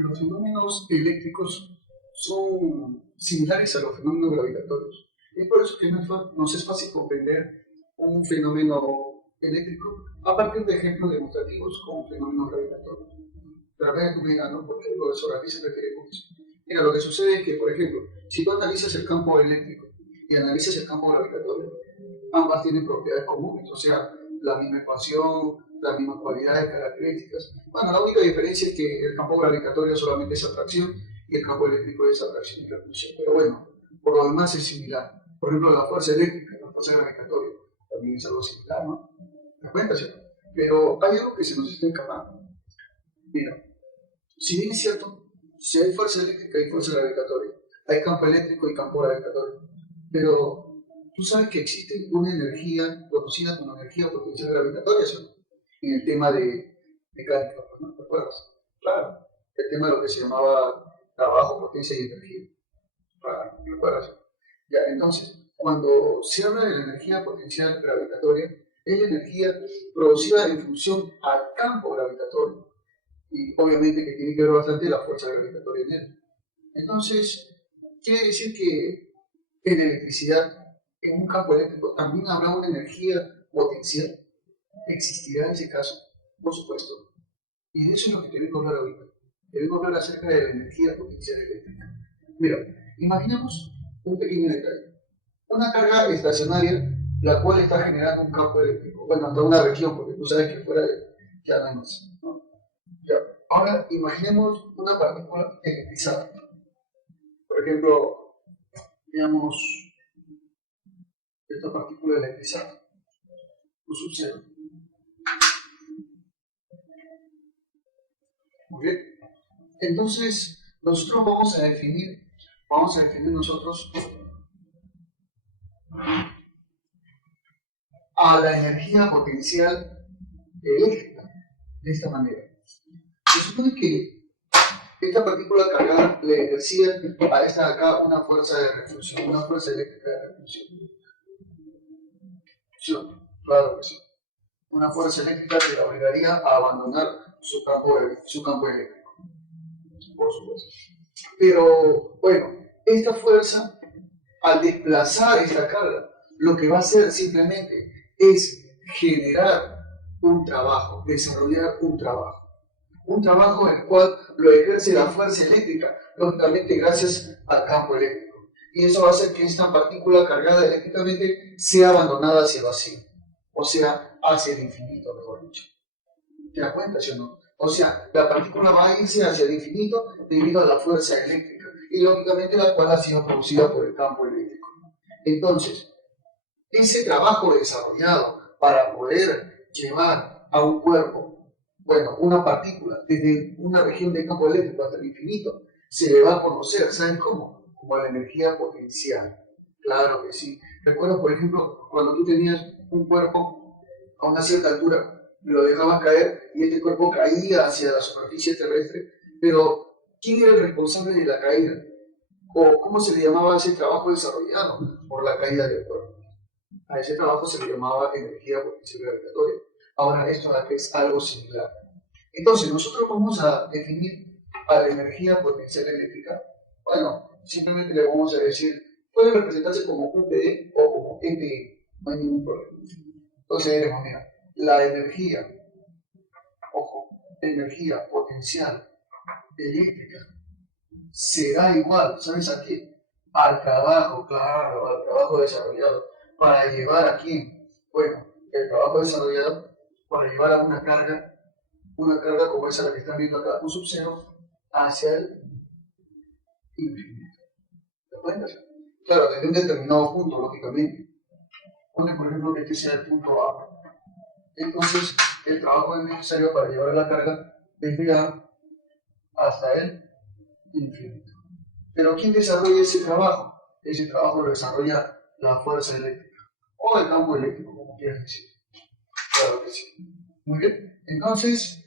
los fenómenos eléctricos son similares a los fenómenos gravitatorios. Es por eso que nos es fácil comprender un fenómeno eléctrico a partir de ejemplos demostrativos como fenómenos gravitatorios. Pero acá tú mira, ¿no? Porque el profesor aquí se refiere con eso. Mira, lo que sucede es que, por ejemplo, si tú analizas el campo eléctrico y analizas el campo gravitatorio, ambas tienen propiedades comunes, o sea, la misma ecuación, las mismas cualidades, características. Bueno, la única diferencia es que el campo gravitatorio solamente es atracción y el campo eléctrico es atracción y repulsión. Pero bueno, por lo demás es similar. Por ejemplo, la fuerza eléctrica, la fuerza gravitatoria, también es algo similar, ¿no? ¿Te das cuenta, cierto? Pero hay algo que se nos está escapando. Mira, si bien es cierto, si hay fuerza eléctrica y fuerza gravitatoria, hay campo eléctrico y campo gravitatorio, pero tú sabes que existe una energía conocida como energía potencial gravitatoria, ¿cierto? En el tema de mecánica, ¿no? ¿Te acuerdas? Claro, el tema de lo que se llamaba trabajo, potencia y energía. Claro, ¿te acuerdas? Ya, entonces, cuando se habla de la energía potencial gravitatoria, es la energía producida en función al campo gravitatorio. Y obviamente que tiene que ver bastante la fuerza gravitatoria en él. Entonces, quiere decir que en electricidad, en un campo eléctrico, también habrá una energía potencial. ¿Existirá en ese caso? Por supuesto. Y de eso es lo que te vengo a hablar ahorita. Te vengo a hablar acerca de la energía potencial eléctrica. Mira, imaginemos un pequeño detalle. Una carga estacionaria, la cual está generando un campo eléctrico. Bueno, hasta una región, porque tú sabes que fuera de ya no hay más, ¿no? Ya. Ahora, imaginemos una partícula electrizada. Por ejemplo, digamos, esta partícula electrizada. Un subcero. Muy bien. Entonces, nosotros vamos a definir nosotros a la energía potencial eléctrica de esta manera. Se supone que esta partícula cargada le ejercía a esta de acá una fuerza de repulsión, una fuerza eléctrica de repulsión. Sí, claro que sí. Una fuerza eléctrica que la obligaría a abandonar su campo eléctrico, por supuesto. Pero, bueno, esta fuerza, al desplazar esta carga, lo que va a hacer simplemente es generar un trabajo, desarrollar un trabajo. Un trabajo en el cual lo ejerce la fuerza eléctrica, lógicamente gracias al campo eléctrico. Y eso va a hacer que esta partícula cargada eléctricamente sea abandonada hacia el vacío, o sea, hacia el infinito, mejor dicho. ¿Te das cuenta, sí o no? O sea, la partícula va a irse hacia el infinito debido a la fuerza eléctrica, y lógicamente la cual ha sido producida por el campo eléctrico. Entonces, ese trabajo desarrollado para poder llevar a un cuerpo, bueno, una partícula, desde una región de campo eléctrico hasta el infinito, se le va a conocer, ¿saben cómo? Como la energía potencial. Claro que sí. Recuerdo, por ejemplo, cuando tú tenías un cuerpo a una cierta altura, lo dejabas caer y este cuerpo caía hacia la superficie terrestre, pero ¿quién era el responsable de la caída? ¿O cómo se le llamaba a ese trabajo desarrollado por la caída del cuerpo? A ese trabajo se le llamaba energía potencial gravitatoria. Ahora, esto es algo similar. Entonces, nosotros vamos a definir a la energía potencial eléctrica. Bueno, simplemente le vamos a decir, puede representarse como UPE o como EPE, no hay ningún problema. Entonces, diremos, mira, la energía, ojo, energía potencial eléctrica será igual, ¿sabes a qué? Al trabajo, claro, al trabajo desarrollado. ¿Para llevar a quién? Bueno, el trabajo desarrollado para llevar a una carga como esa la que están viendo acá, un subcero, hacia el infinito. ¿Te das cuenta? Claro, desde un determinado punto, lógicamente. Pone, por ejemplo, que este sea el punto A. Entonces, el trabajo es necesario para llevar la carga desde A hasta el infinito. Pero ¿quién desarrolla ese trabajo? Ese trabajo lo desarrolla la fuerza eléctrica, o el campo eléctrico, como quieras decir. Claro que sí. Muy bien. Entonces,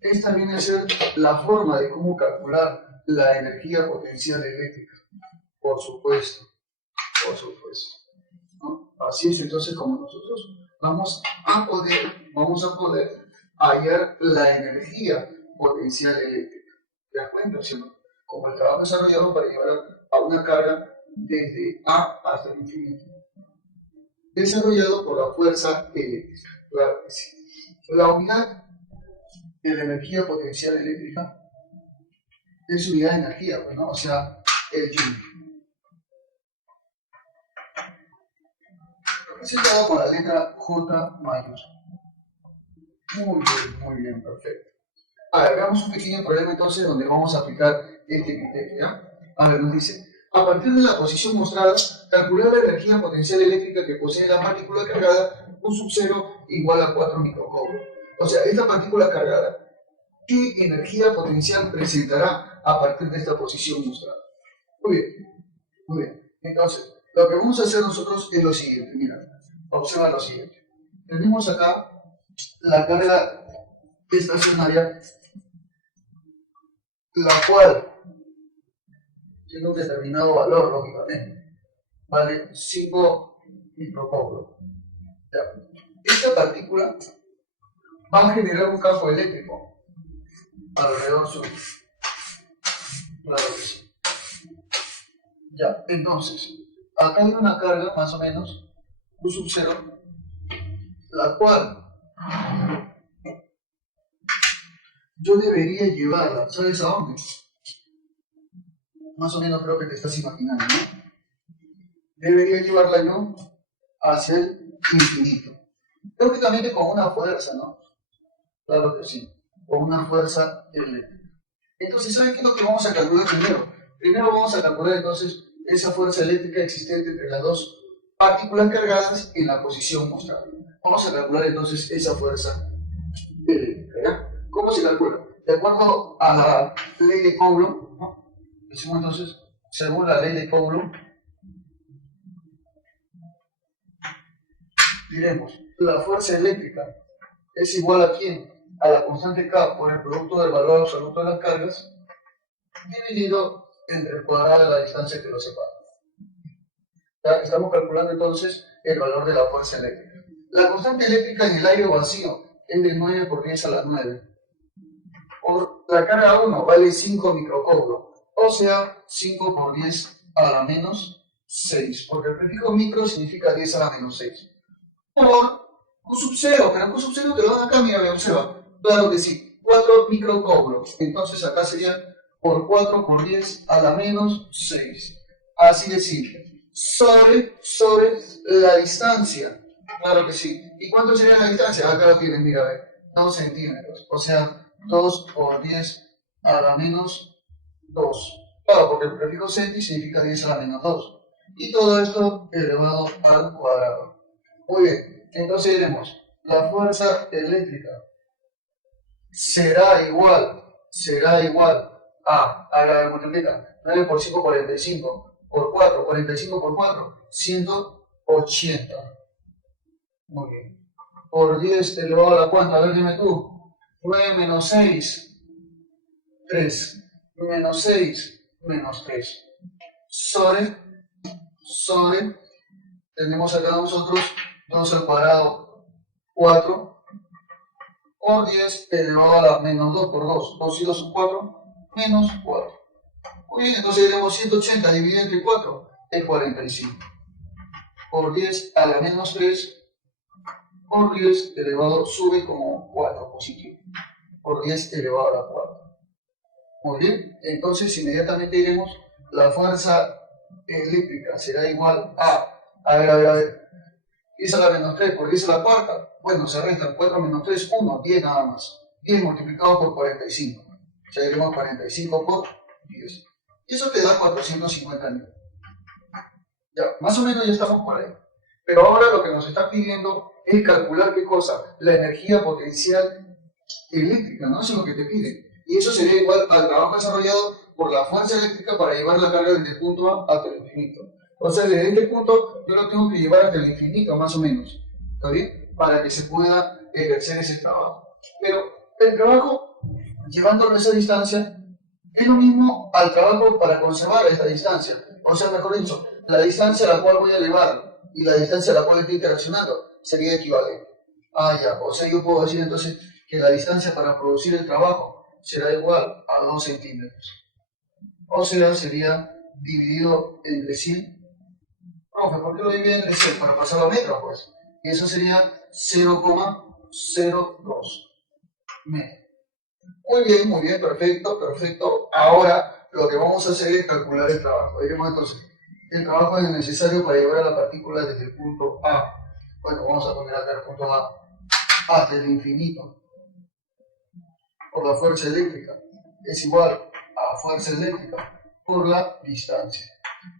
esta viene a ser la forma de cómo calcular la energía potencial eléctrica. Por supuesto. Por supuesto. ¿No? Así es entonces como nosotros vamos a poder hallar la energía potencial eléctrica. ¿Te das cuenta? ¿Sí o no? Como el trabajo desarrollado para llevar a una carga desde A hasta el infinito. Desarrollado por la fuerza eléctrica. Claro que sí. La unidad de la energía potencial eléctrica es unidad de energía, pues, ¿no? O sea, el Joule. Representado con la letra J mayor. Muy bien, perfecto. A ver, veamos un pequeño problema entonces donde vamos a aplicar este criterio, ¿ya? A ver, nos dice, a partir de la posición mostrada, calcular la energía potencial eléctrica que posee la partícula cargada U sub 0 igual a 4 microcoulomb. O sea, esta partícula cargada, ¿qué energía potencial presentará a partir de esta posición mostrada? Muy bien, muy bien. Entonces, lo que vamos a hacer nosotros es lo siguiente, mira, observa lo siguiente. Tenemos acá la carga estacionaria, la cual tiene un determinado valor, lógicamente, vale 5 microcoulomb. Esta partícula va a generar un campo eléctrico alrededor suyo. Claro que sí. Ya, entonces, acá hay una carga, más o menos, U sub 0, la cual yo debería llevarla, ¿sabes a dónde? Más o menos creo que te estás imaginando, ¿no? Debería llevarla yo hacia el infinito. Lógicamente con una fuerza, ¿no? Claro que sí, con una fuerza eléctrica. Entonces, ¿saben qué es lo que vamos a calcular primero? Primero vamos a calcular entonces esa fuerza eléctrica existente entre las dos partículas cargadas en la posición mostrada. Vamos a calcular entonces esa fuerza eléctrica, ¿ya? ¿Cómo se calcula? De acuerdo a la ley de Coulomb, ¿no? Decimos entonces, según la ley de Coulomb, diremos, la fuerza eléctrica es igual a ¿quién? A la constante K por el producto del valor absoluto de las cargas, dividido entre el cuadrado de la distancia que lo separa. ¿Ya? Estamos calculando entonces el valor de la fuerza eléctrica. La constante eléctrica en el aire vacío es de 9 por 10 a la 9. Por la carga 1 vale 5 microcoulomb, o sea, 5 por 10 a la menos 6, porque el prefijo micro significa 10 a la menos 6. Por Q sub 0, pero Q sub 0 te lo dan acá, mira, observa. Claro que sí, 4 microcoulomb. Entonces acá sería por 4 por 10 a la menos 6. Así de simple. Sobre la distancia. Claro que sí. ¿Y cuánto sería la distancia? Acá lo tienes, mira, 2 centímetros. O sea, 2 por 10 a la menos 2. Claro, porque el prefijo centi significa 10 a la menos 2. Y todo esto elevado al cuadrado. Muy bien, entonces diremos, la fuerza eléctrica será igual a la multiplica 9 por 5, 45, por 4, 45 por 4, 180. Muy bien. Por 10 elevado a la cuánta, a ver, dime tú. 9 menos 6, 3. Menos 6, menos 3. Sobre, tenemos acá nosotros 2 al cuadrado, 4, por 10 elevado a la menos 2 por 2. 2 y 2 son 4, menos 4. Muy bien, entonces tenemos 180 dividido entre 4 es 45. Por 10 a la menos 3, por 10 elevado sube como 4 positivo. Por 10 elevado a la 4. Muy bien, entonces inmediatamente diremos la fuerza eléctrica será igual a ver, 10 a la menos 3 por 10 a la cuarta, bueno, se restan 4 menos 3, 1, 10 nada más. 10 multiplicado por 45. O sea, diremos 45 por 10. Y eso te da 450 newtons. Ya, más o menos ya estamos por ahí. Pero ahora lo que nos está pidiendo es calcular qué cosa, la energía potencial eléctrica, ¿no? Eso es lo que te piden. Y eso sería igual al trabajo desarrollado por la fuerza eléctrica para llevar la carga desde el punto A hasta el infinito. O sea, desde este punto yo lo tengo que llevar hasta el infinito, más o menos. ¿Está bien? Para que se pueda ejercer ese trabajo. Pero el trabajo, llevándolo a esa distancia, es lo mismo al trabajo para conservar esta distancia. O sea, mejor dicho, la distancia a la cual voy a elevar y la distancia a la cual estoy interaccionando sería equivalente. Ah, ya. O sea, yo puedo decir entonces que la distancia para producir el trabajo será igual a 2 centímetros. O sea, sería dividido entre 100. Profe, ¿por qué lo divide entre 100? Para pasarlo a metros, pues. Y eso sería 0,02 metros. Muy bien, perfecto, perfecto. Ahora lo que vamos a hacer es calcular el trabajo. Diremos entonces, el trabajo es necesario para llevar a la partícula desde el punto A. Bueno, vamos a poner acá el punto A hasta el infinito por la fuerza eléctrica es igual a fuerza eléctrica por la distancia.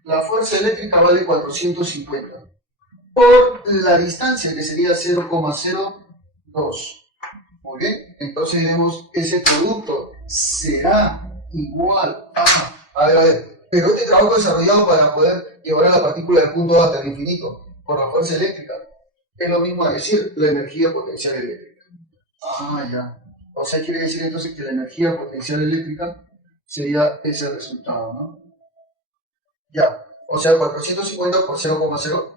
La fuerza eléctrica vale 450 por la distancia, que sería 0,02. Muy bien, entonces diremos ese producto será igual a ver, pero este trabajo desarrollado para poder llevar a la partícula del punto A hasta el infinito por la fuerza eléctrica es lo mismo a decir la energía potencial eléctrica. Ya. O sea, quiere decir entonces que la energía potencial eléctrica sería ese resultado, ¿no? Ya, o sea, 450 por 0,02.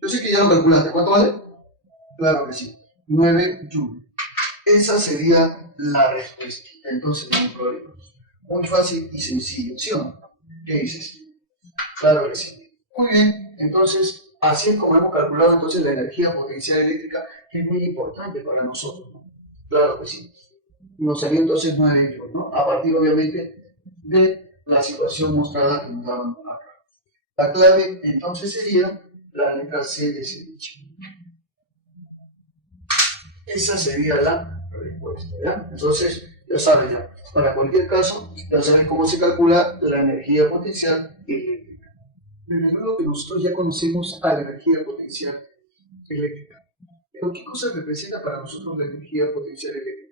Yo sé que ya lo calculaste. ¿Cuánto vale? Claro que sí, 9 joules. Esa sería la respuesta. Entonces, no hay problema. Muy fácil y sencillo, ¿sí o no? ¿Qué dices? Claro que sí. Muy bien, entonces, así es como hemos calculado entonces la energía potencial eléctrica, que es muy importante para nosotros, ¿no? Claro que sí. Nos salió entonces 9 joules, ¿no? A partir, obviamente, de la situación mostrada que nos daban acá. La clave, entonces, sería la letra C de ese dicho. Esa sería la respuesta, ¿ya? Entonces, ya saben, ya, para cualquier caso, ya saben cómo se calcula la energía potencial eléctrica. Desde luego que nosotros ya conocemos a la energía potencial eléctrica. Pero, ¿qué cosa representa para nosotros la energía potencial eléctrica?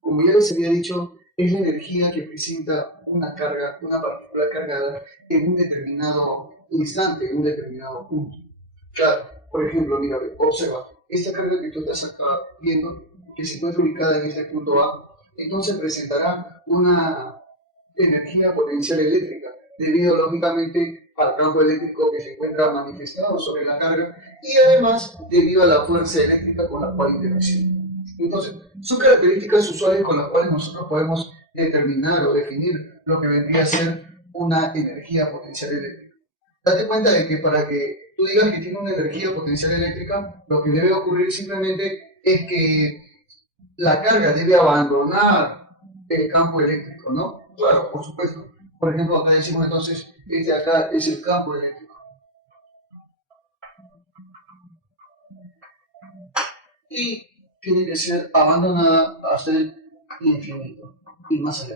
Como ya les había dicho, es la energía que presenta una carga, una partícula cargada en un determinado instante, en un determinado punto. Claro, por ejemplo, mira, observa, esta carga que tú estás acá viendo, que se encuentra ubicada en este punto A, entonces presentará una energía potencial eléctrica, debido lógicamente al campo eléctrico que se encuentra manifestado sobre la carga y además debido a la fuerza eléctrica con la cual interacciona. Entonces, son características usuales con las cuales nosotros podemos determinar o definir lo que vendría a ser una energía potencial eléctrica. Date cuenta de que para que tú digas que tiene una energía potencial eléctrica, lo que debe ocurrir simplemente es que la carga debe abandonar el campo eléctrico, ¿no? Claro, por supuesto. Por ejemplo, acá decimos entonces, este acá es el campo eléctrico. Y tiene que ser abandonada hasta el infinito y más allá.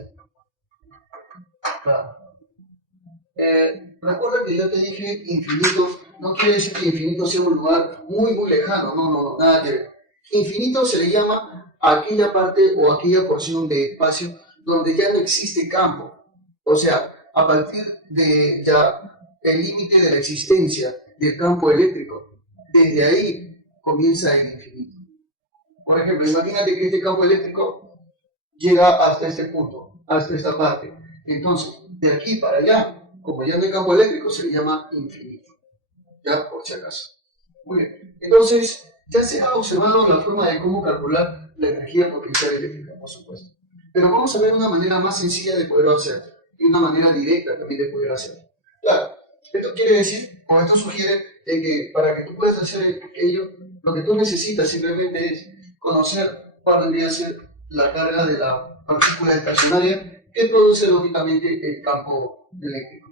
Claro. Recuerda que yo te dije infinito, no quiere decir que infinito sea un lugar muy lejano, no, nada que ver. Infinito se le llama a aquella parte o aquella porción de espacio donde ya no existe campo. O sea, a partir de ya el límite de la existencia del campo eléctrico, desde ahí comienza el infinito. Por ejemplo, imagínate que este campo eléctrico llega hasta este punto, hasta esta parte. Entonces, de aquí para allá, como ya no hay campo eléctrico, se le llama infinito. Ya, por si acaso. Muy bien. Entonces, ya se ha observado la forma de cómo calcular la energía potencial eléctrica, por supuesto. Pero vamos a ver una manera más sencilla de poderlo hacer y una manera directa también de poder hacerlo. Claro, esto quiere decir, o esto sugiere, de que para que tú puedas hacer ello, lo que tú necesitas simplemente es conocer cuál debería ser la carga de la partícula estacionaria que produce lógicamente el campo eléctrico.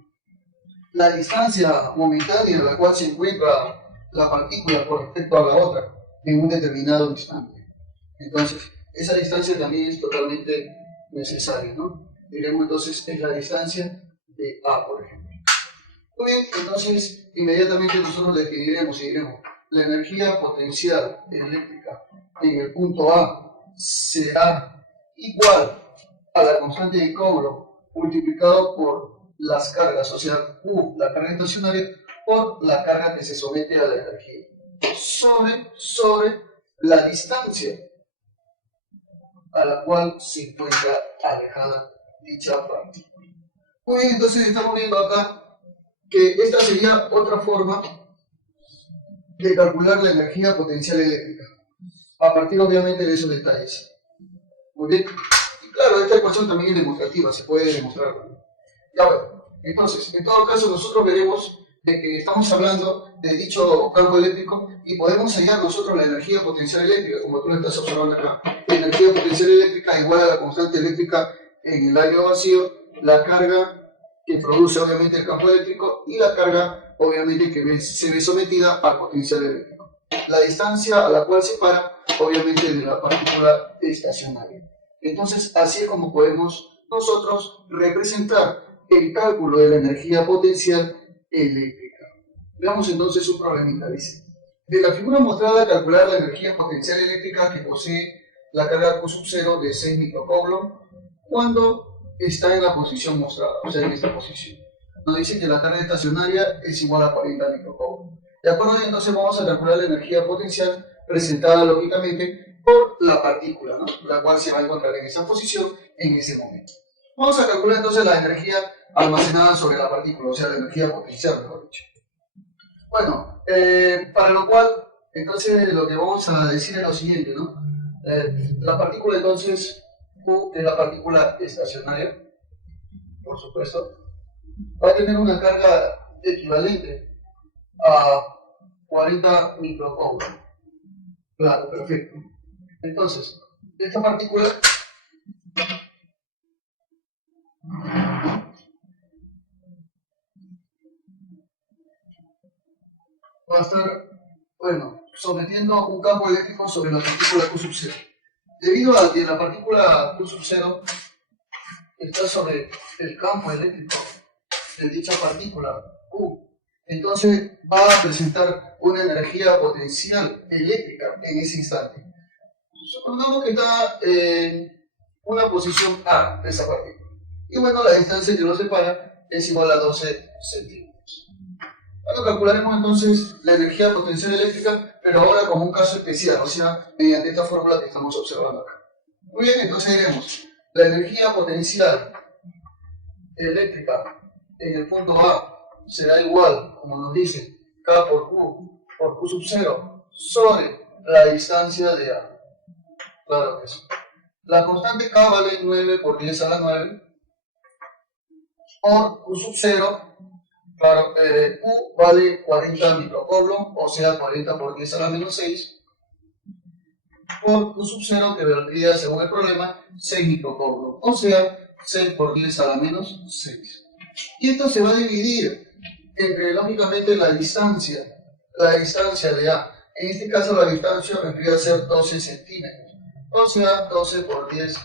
La distancia momentánea en la cual se encuentra la partícula con respecto a la otra en un determinado instante. Entonces, esa distancia también es totalmente necesaria, ¿no? Diremos entonces es la distancia de A, por ejemplo. Muy bien, entonces inmediatamente nosotros definiremos y diremos la energía potencial eléctrica en el punto A será igual a la constante de Coulomb multiplicado por las cargas, o sea, U, la carga estacionaria, por la carga que se somete a la energía, sobre la distancia a la cual se encuentra alejada dicha partícula. Muy bien, entonces estamos viendo acá que esta sería otra forma de calcular la energía potencial eléctrica, a partir obviamente de esos detalles. Muy bien. Y claro, Claro, esta ecuación también es demostrativa, se puede demostrar. Ya bueno, entonces, en todo caso nosotros veremos de que estamos hablando de dicho campo eléctrico y podemos hallar nosotros la energía potencial eléctrica, como tú lo estás observando acá. La energía potencial eléctrica igual a la constante eléctrica en el aire vacío, la carga que produce obviamente el campo eléctrico y la carga obviamente que se ve sometida al potencial eléctrico. La distancia a la cual separa obviamente de la partícula estacionaria. Entonces así es como podemos nosotros representar el cálculo de la energía potencial eléctrica. Veamos entonces un problemita, dice. De la figura mostrada, calcular la energía potencial eléctrica que posee la carga Q sub 0 de 6 microcoulomb cuando está en la posición mostrada, o sea, en esta posición. Nos dice que la carga estacionaria es igual a 40 microcoulomb. De acuerdo, entonces vamos a calcular la energía potencial presentada lógicamente por la partícula, ¿no? La cual se va a encontrar en esa posición en ese momento. Vamos a calcular entonces la energía almacenada sobre la partícula, o sea, la energía potencial, mejor dicho. Bueno, para lo cual, entonces lo que vamos a decir es lo siguiente, ¿no? La partícula entonces, Q, que es la partícula estacionaria, por supuesto, va a tener una carga equivalente a 40 microcoulomb. Claro, perfecto. Entonces, esta partícula va a estar, bueno, sometiendo un campo eléctrico sobre la partícula Q sub 0. Debido a que la partícula Q sub 0 está sobre el campo eléctrico de dicha partícula Q, entonces va a presentar una energía potencial eléctrica en ese instante. Supongamos que está en una posición A de esa partícula. Y bueno, la distancia que lo separa es igual a 12 centímetros. Bueno, calcularemos entonces la energía potencial eléctrica, pero ahora como un caso especial, o sea, mediante esta fórmula que estamos observando acá. Muy bien, entonces diremos, la energía potencial eléctrica en el punto A será igual, como nos dice, K por Q sub 0, sobre la distancia de A. Claro que sí. La constante K vale 9 por 10 a la 9, por Q sub 0, claro, Q vale 40 microcoulomb, o sea, 40 por 10 a la menos 6, por Q sub 0, que valdría, según el problema, 6 microcoulomb, o sea, 6 por 10 a la menos 6. Y esto se va a dividir entre, lógicamente, la distancia de A. En este caso, la distancia vendría a ser 12 centímetros, o sea, 12 por 10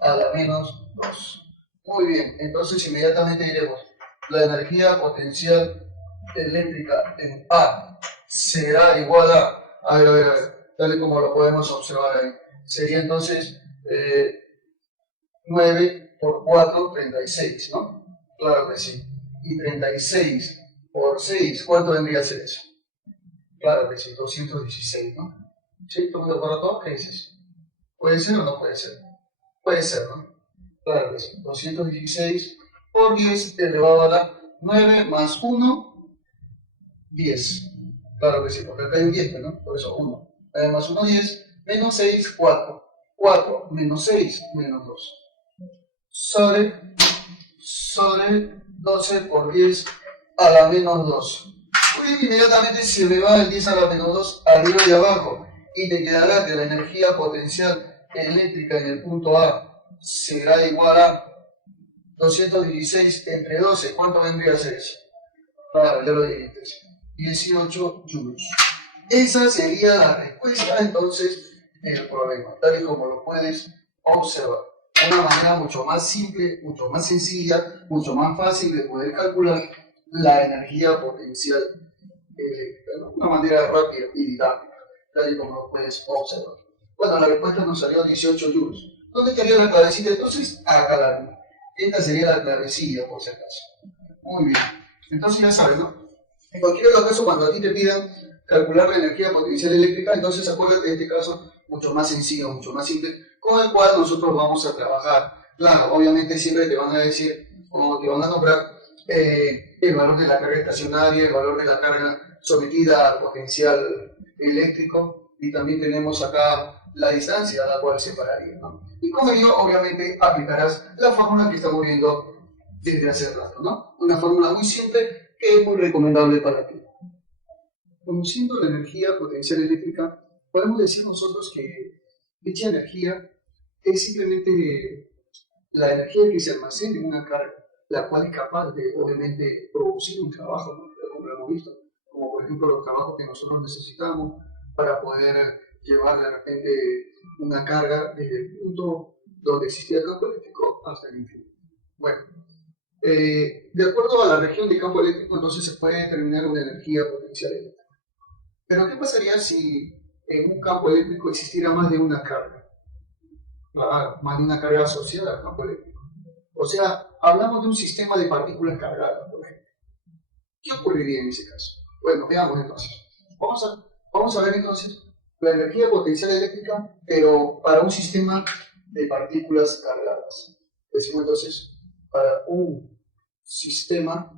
a la menos 2. Muy bien, entonces inmediatamente diremos, la energía potencial eléctrica en A será igual a ver, tal como lo podemos observar ahí. Sería entonces 9 por 4, 36, ¿no? Claro que sí. Y 36 por 6, ¿cuánto vendría a ser eso? Claro que sí, 216, ¿no? ¿Sí? ¿Estamos de acuerdo todos? ¿Qué dices? ¿Puede ser o no puede ser? Puede ser, ¿no? Claro que sí. 216 por 10 elevado a la 9 más 1, 10. Claro que sí, porque acá hay un 10, ¿no? Por eso 1. 9 más 1, 10. Menos 6, 4. 4 menos 6, menos 2. Sobre 12 por 10 a la menos 2. Muy bien, inmediatamente se me va el 10 a la menos 2 arriba y abajo. Y te quedará que la energía potencial eléctrica en el punto A será igual a 216 entre 12. ¿Cuánto vendría a ser eso? Claro, ya lo dijiste. 18 joules. Esa sería la respuesta entonces del problema, tal y como lo puedes observar. Una manera mucho más simple, mucho más sencilla, mucho más fácil de poder calcular la energía potencial eléctrica, ¿no? Una manera rápida y didáctica, tal y como lo puedes observar. Bueno, la respuesta nos salió 18 joules. ¿Dónde estaría la clavecilla? Entonces, acá la vi. Esta sería la clavecilla, por si acaso. Muy bien. Entonces ya sabes, ¿no? En cualquier otro caso, cuando a ti te pidan calcular la energía potencial eléctrica, entonces acuérdate de este caso mucho más sencillo, mucho más simple, con el cual nosotros vamos a trabajar. Claro, obviamente siempre te van a decir, o te van a nombrar el valor de la carga estacionaria, el valor de la carga sometida al potencial eléctrico, y también tenemos acá la distancia a la cual separaría, ¿no? Y con ello, obviamente, aplicarás la fórmula que estamos viendo desde hace rato, ¿no? Una fórmula muy simple que es muy recomendable para ti. Conociendo la energía potencial eléctrica, podemos decir nosotros que dicha energía es simplemente la energía que se almacena en una carga, la cual es capaz de, obviamente, producir un trabajo, ¿no? Como lo hemos visto, como por ejemplo los trabajos que nosotros necesitamos para poder llevar de repente una carga desde el punto donde existía el campo eléctrico hasta el infinito. Bueno, de acuerdo a la región de campo eléctrico, entonces se puede determinar una energía potencial eléctrica. Pero ¿qué pasaría si en un campo eléctrico existiera más de una carga? Más de una carga asociada al campo eléctrico. O sea, hablamos de un sistema de partículas cargadas, por ejemplo. ¿Qué ocurriría en ese caso? Bueno, veamos entonces. Vamos a ver entonces la energía potencial eléctrica, pero para un sistema de partículas cargadas. Decimos entonces, para un sistema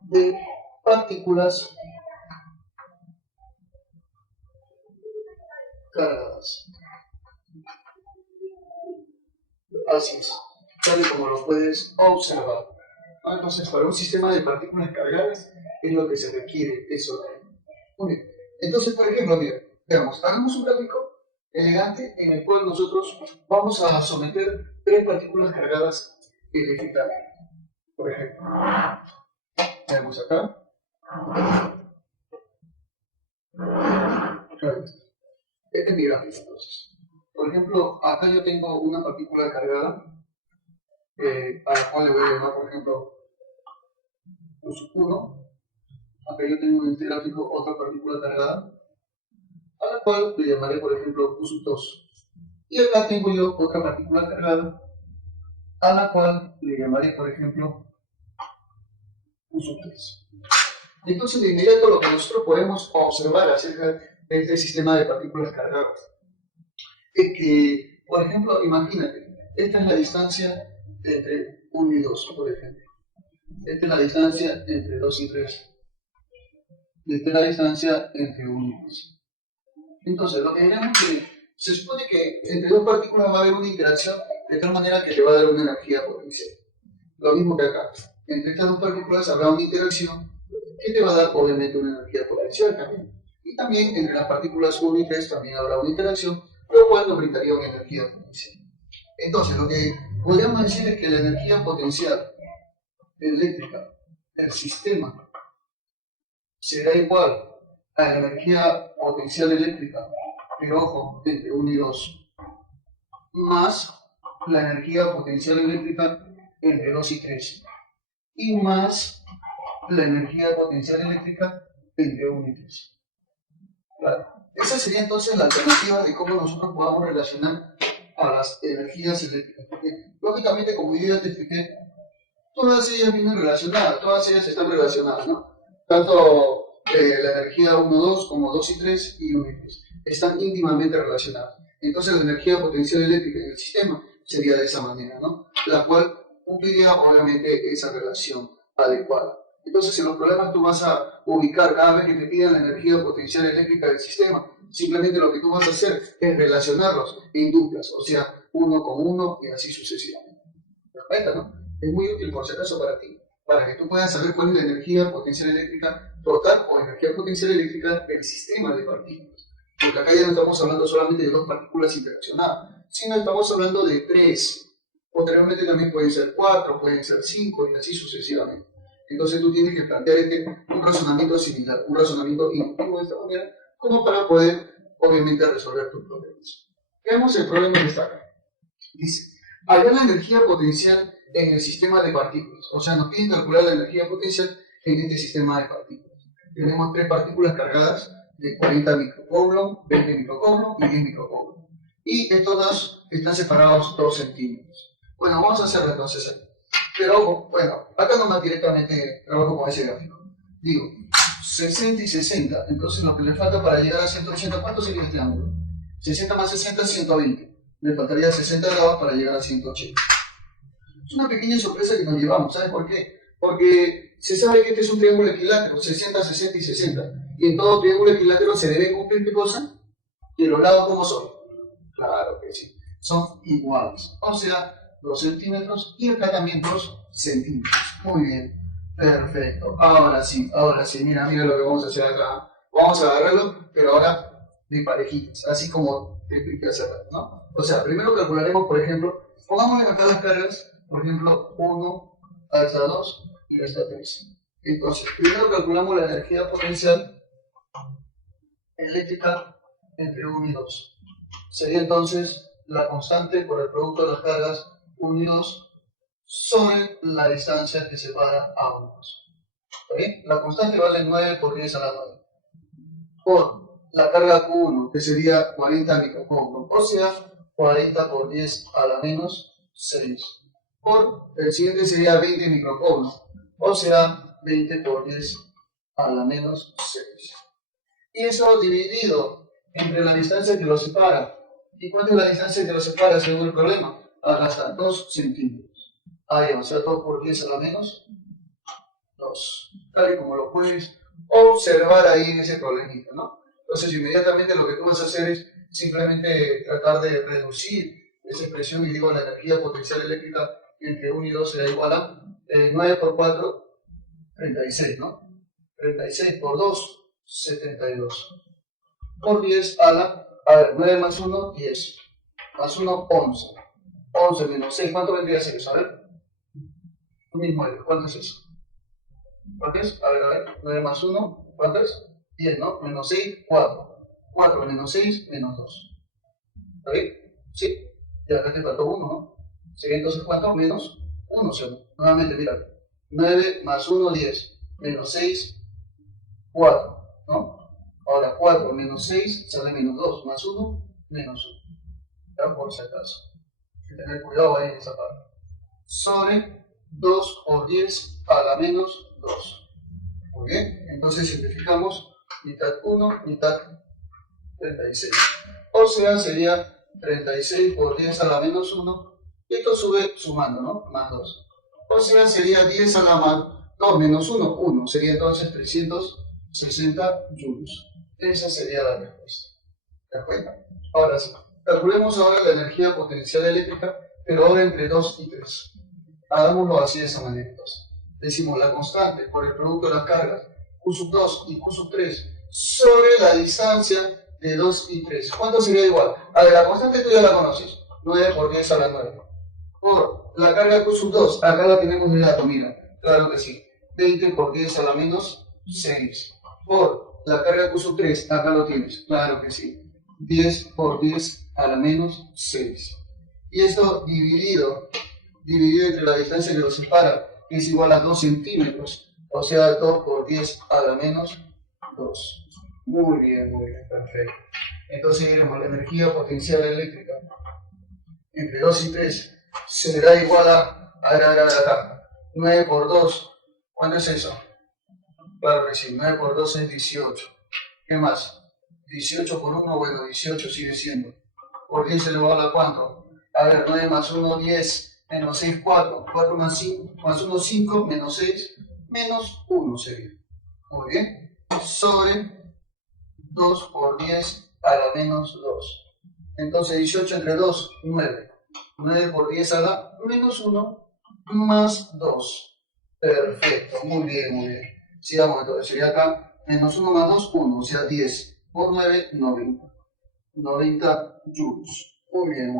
de partículas cargadas. Así es, tal y como lo puedes observar. Entonces, para un sistema de partículas cargadas es lo que se requiere eso de ahí. Muy bien. Entonces, por ejemplo, mira, veamos, hagamos un gráfico elegante en el cual nosotros vamos a someter tres partículas cargadas eléctricamente. Por ejemplo, vemos acá. Este es mi gráfico, entonces. Por ejemplo, acá yo tengo una partícula cargada a la cual le voy a llamar, por ejemplo, Q1. Acá yo tengo en este gráfico otra partícula cargada a la cual le llamaré, por ejemplo, Q2. Y acá tengo yo otra partícula cargada a la cual le llamaré, por ejemplo, Q3. Entonces, de inmediato lo que nosotros podemos observar acerca de este sistema de partículas cargadas es que, por ejemplo, imagínate, esta es la distancia entre 1 y 2, por ejemplo. Esta es la distancia entre 2 y 3. Y esta es la distancia entre 1 y 2. Entonces, lo que diremos es que se supone que entre dos partículas va a haber una interacción de tal manera que le va a dar una energía potencial. Lo mismo que acá. Entre estas dos partículas habrá una interacción que te va a dar, obviamente, una energía potencial también. Y también entre las partículas 1 y 3 también habrá una interacción, lo cual nos brindaría una energía potencial. Entonces, lo que podríamos decir es que la energía potencial eléctrica del sistema será igual a la energía potencial eléctrica, pero ojo, entre 1 y 2, más la energía potencial eléctrica entre 2 y 3, y más la energía potencial eléctrica entre 1 y 3. Claro. Esa sería entonces la alternativa de cómo nosotros podamos relacionar a las energías eléctricas. Porque, lógicamente, como yo ya te expliqué, todas ellas vienen relacionadas, todas ellas están relacionadas, ¿no? Tanto la energía 1-2 como 2 y 3 y 1 y 3 están íntimamente relacionadas. Entonces, la energía potencial eléctrica en el sistema sería de esa manera, ¿no? La cual cumpliría, obviamente, esa relación adecuada. Entonces, en los problemas tú vas a ubicar cada vez que te pidan la energía potencial eléctrica del sistema, simplemente lo que tú vas a hacer es relacionarlos en duplas, o sea, 1 con 1 y así sucesivamente. Perfecto, ¿no? Es muy útil por si acaso para ti, para que tú puedas saber cuál es la energía potencial eléctrica total o energía potencial eléctrica del sistema de partículas. Porque acá ya no estamos hablando solamente de dos partículas interaccionadas, sino estamos hablando de 3. Posteriormente también pueden ser 4, pueden ser 5 y así sucesivamente. Entonces tú tienes que plantear un razonamiento similar, un razonamiento inductivo de esta manera, como para poder, obviamente, resolver tus problemas. Veamos el problema que está acá. Dice, hallar la energía potencial en el sistema de partículas. O sea, nos piden calcular la energía potencial en este sistema de partículas. Tenemos tres partículas cargadas de 40 microcoulomb, 20 microcoulomb y 10 microcoulomb. Y estos dos están separados 2 centímetros. Bueno, vamos a hacerlo entonces aquí. Pero ojo, bueno, acá nomás directamente trabajo con ese gráfico. Digo, 60 y 60, entonces lo que le falta para llegar a 180, ¿cuánto sería este ángulo? 60 más 60 es 120. Le faltaría 60 grados para llegar a 180. Es una pequeña sorpresa que nos llevamos, ¿sabes por qué? Porque se sabe que este es un triángulo equilátero, 60, 60 y 60. Y en todo triángulo equilátero se debe cumplir, ¿qué cosa? ¿Y los lados cómo son? Claro que sí, son iguales. O sea, 2 centímetros y acá también 2 centímetros. Muy bien, perfecto. Ahora sí, mira, mira lo que vamos a hacer acá. Vamos a agarrarlo, pero ahora de parejitas, así como te expliqué hace rato, ¿no? O sea, primero calcularemos, por ejemplo, pongámosle acá las cargas, por ejemplo, 1 alza 2 y alza 3. Entonces, primero calculamos la energía potencial eléctrica entre 1 y 2. Sería entonces la constante por el producto de las cargas 1 y 2 sobre la distancia que separa a ambos. ¿Okay? La constante vale 9 por 10 a la 9. Por la carga Q1, que sería 40 microcoulombs, o sea, 40 por 10 a la menos 6. Por el siguiente sería 20 microcoulombs, o sea, 20 por 10 a la menos 6. Y eso dividido entre la distancia que los separa. ¿Y cuánto es la distancia que los separa según el problema? Acá está, 2 centímetros. Ahí, o sea, 2 por 10 a la menos 2. Tal y como lo puedes observar ahí en ese problemita, ¿no? Entonces, inmediatamente lo que tú vas a hacer es simplemente tratar de reducir esa expresión y digo la energía potencial eléctrica entre 1 y 2 será igual a 9 por 4, 36, ¿no? 36 por 2, 72. Por 10 a ver, 9 más 1, 10. Más 1, 11. 11 menos 6, ¿cuánto vendría a ser eso? A ver. Un mismo, ¿cuánto es eso? ¿Cuánto es? A ver, 9 más 1, ¿cuánto es? 10, ¿no? Menos 6, 4. 4 menos 6, menos 2. ¿Está bien? Sí. Y acá te faltó 1, ¿no? Sería entonces, ¿cuánto? Menos 1, nuevamente, mira. 9 más 1, 10. Menos 6, 4, ¿no? Ahora 4 menos 6 sale menos 2, más 1, menos 1. Ya por si acaso. Hay que tener cuidado ahí en esa parte. Sobre 2 por 10 a la menos 2. Muy bien, entonces simplificamos mitad 1, mitad 36. O sea, sería 36 por 10 a la menos 1. Y esto sube sumando, ¿no? Más 2. O sea, sería 10 a la más 2 menos 1, 1. Sería entonces 360 joules. Esa sería la respuesta. ¿De acuerdo? Ahora sí. Calculemos ahora la energía potencial eléctrica, pero ahora entre 2 y 3. Hagámoslo así de esa manera. Entonces. Decimos la constante por el producto de las cargas, Q sub 2 y Q sub 3, sobre la distancia de 2 y 3. ¿Cuánto sería igual? A ver, la constante tú ya la conoces. 9 por 10 a la 9. Por la carga Q sub 2, acá la tenemos de dato, mira. Claro que sí. 20 por 10 a la menos 6. Por la carga Q sub 3, acá lo tienes. Claro que sí. 10 por 10 a la menos 6. Y esto dividido entre la distancia que los separa, que es igual a 2 centímetros, o sea, 2 por 10 a la menos 2. Muy bien, perfecto. Entonces diremos la energía potencial eléctrica entre 2 y 3 será igual a ver acá, 9 por 2, ¿cuánto es eso? Claro que sí, 9 por 2 es 18. ¿Qué más? 18 por 1, bueno, 18 sigue siendo. ¿Por 10 elevado a cuánto? A ver, 9 más 1, 10. Menos 6, 4. 4 más 5, más 1, 5. Menos 6, menos 1 sería. Muy bien. Sobre 2 por 10 a la menos 2. Entonces 18 entre 2, 9. 9 por 10 a la menos 1 más 2. Perfecto. Muy bien. Sigamos entonces. Sería acá menos 1 más 2, 1. O sea 10 por 9, 90. 90 joules. Muy bien.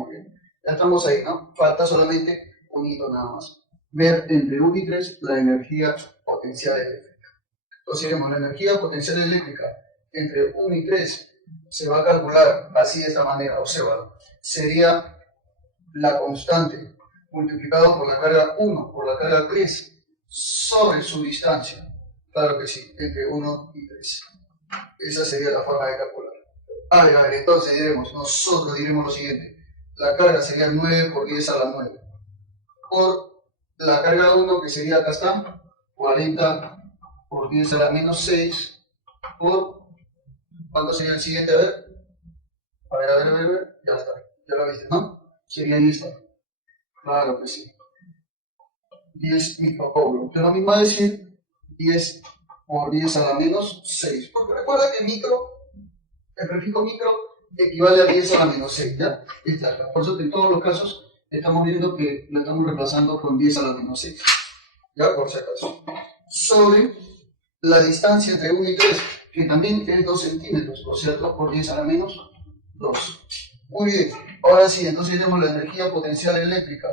Ya estamos ahí, ¿no? Falta solamente un hito nada más. Ver entre 1 y 3 la energía potencial eléctrica. Entonces diremos, la energía potencial eléctrica entre 1 y 3 se va a calcular así de esta manera, observa. Sería la constante multiplicado por la carga 1 por la carga 3 sobre su distancia. Claro que sí, entre 1 y 3. Esa sería la forma de calcular. A ver, entonces nosotros diremos lo siguiente. La carga sería 9 por 10 a la 9. Por la carga 1, que sería, acá está, 40 por 10 a la menos 6. Por, ¿cuánto sería el siguiente? A ver. Ya está. Ya lo viste, ¿no? Sería esto. Claro que sí. 10 microcoulombs. Es lo mismo decir 10 por 10 a la menos 6. Porque recuerda que el prefijo micro equivale a 10 a la menos 6, ¿ya? Está acá. Por eso en todos los casos estamos viendo que lo estamos reemplazando con 10 a la menos 6. ¿Ya? Por si acaso. Sobre la distancia entre 1 y 3, que también es 2 centímetros, o sea, 2 por 10 a la menos 2. Muy bien. Ahora sí, entonces tenemos la energía potencial eléctrica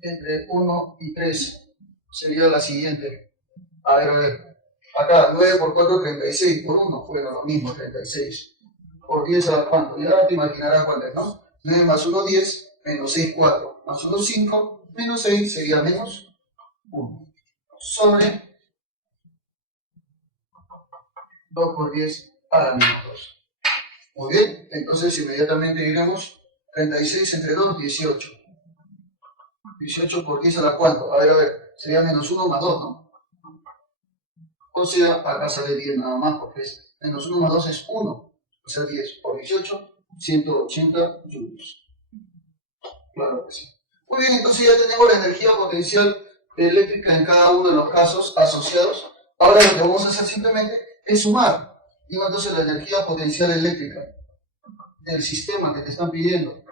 entre 1 y 3. Sería la siguiente. A ver. Acá, 9 por 4, 36. Por 1, bueno, lo mismo, 36. Por 10 a la cuánto. Ya te imaginarás cuánto es, ¿no? 9 más 1, 10, menos 6, 4. Más 1, 5, menos 6 sería menos 1. Sobre 2 por 10 a la menos 2. Muy bien, entonces inmediatamente diremos 36 entre 2, 18. 18 por 10 a la cuánto. A ver, sería menos 1 más 2, ¿no? O sea, acá sale 10 nada más, porque es menos 1 más 2 es 1. O sea, 10 por 18, 180 joules. Claro que sí. Muy bien, entonces ya tenemos la energía potencial eléctrica en cada uno de los casos asociados. Ahora lo que vamos a hacer simplemente es sumar. Digo entonces la energía potencial eléctrica del sistema que te están pidiendo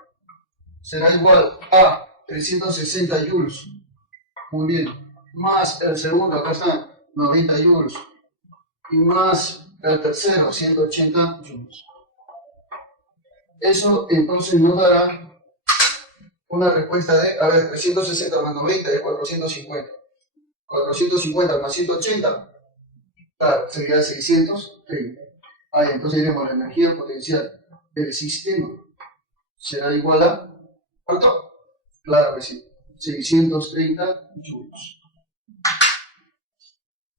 será igual a 360 joules. Muy bien. Más el segundo, acá está, 90 joules. Y más el tercero, 180 joules. Eso entonces nos dará una respuesta de, a ver, 360 más 90 es 450. 450 más 180, claro, sería 630. Ahí, entonces diremos la energía potencial del sistema será igual a, ¿cuánto? Claro que sí, 630 joules.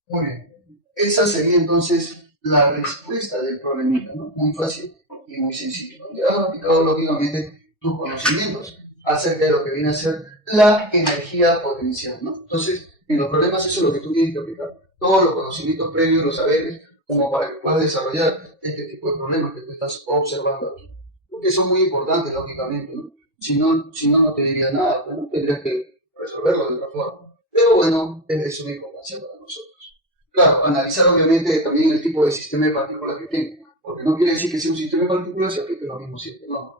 Muy bien. Esa sería entonces la respuesta del problemita, ¿no? Muy fácil y muy sencillo. Ya has aplicado lógicamente tus conocimientos acerca de lo que viene a ser la energía potencial, ¿no? Entonces, en los problemas eso es lo que tú tienes que aplicar. Todos los conocimientos previos, los saberes, como para que puedas desarrollar este tipo de problemas que tú estás observando aquí. Porque son muy importantes, lógicamente, ¿no? Si no, no te diría nada, ¿no? Tendrías que resolverlo de otra forma. Pero bueno, es una importancia para nosotros. Claro, analizar obviamente también el tipo de sistema de partículas que tenga, porque no quiere decir que sea un sistema de partículas y aplique lo mismo siempre, no,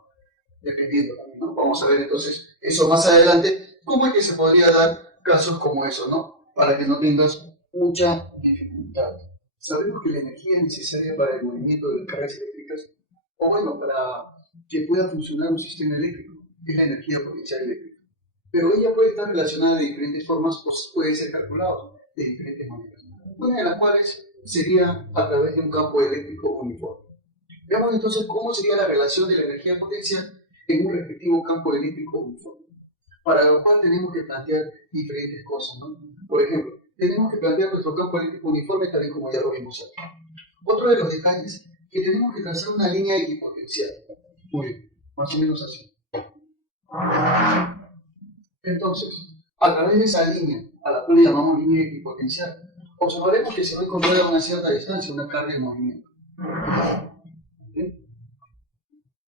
dependiendo también, ¿no? Vamos a ver entonces eso más adelante, cómo es que se podría dar casos como eso, ¿no? Para que no tengas mucha dificultad. Sabemos que la energía es necesaria para el movimiento de las cargas eléctricas, o bueno, para que pueda funcionar un sistema eléctrico, es la energía potencial eléctrica. Pero ella puede estar relacionada de diferentes formas o puede ser calculada de diferentes maneras. Una de las cuales sería a través de un campo eléctrico uniforme. Veamos entonces cómo sería la relación de la energía potencial en un respectivo campo eléctrico uniforme. Para lo cual tenemos que plantear diferentes cosas, ¿no? Por ejemplo, tenemos que plantear nuestro campo eléctrico uniforme tal y como ya lo vimos aquí. Otro de los detalles es que tenemos que trazar una línea equipotencial. Muy bien, más o menos así. Entonces, a través de esa línea, a la cual le llamamos línea equipotencial, observaremos que se va a encontrar a una cierta distancia una carga de movimiento. ¿Okay?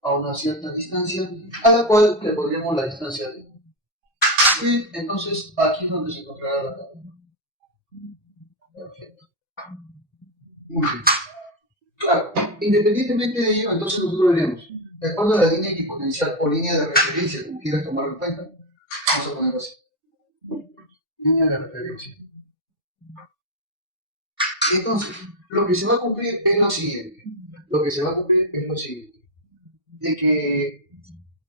A una cierta distancia, a la cual le pondremos la distancia d. Y entonces aquí es donde se encontrará la carga. Perfecto. Muy bien. Claro, independientemente de ello, entonces nosotros veremos, de acuerdo a la línea equipotencial o línea de referencia, como quieras tomarlo en cuenta, vamos a ponerlo así. Línea de referencia. Entonces, lo que se va a cumplir es lo siguiente. De que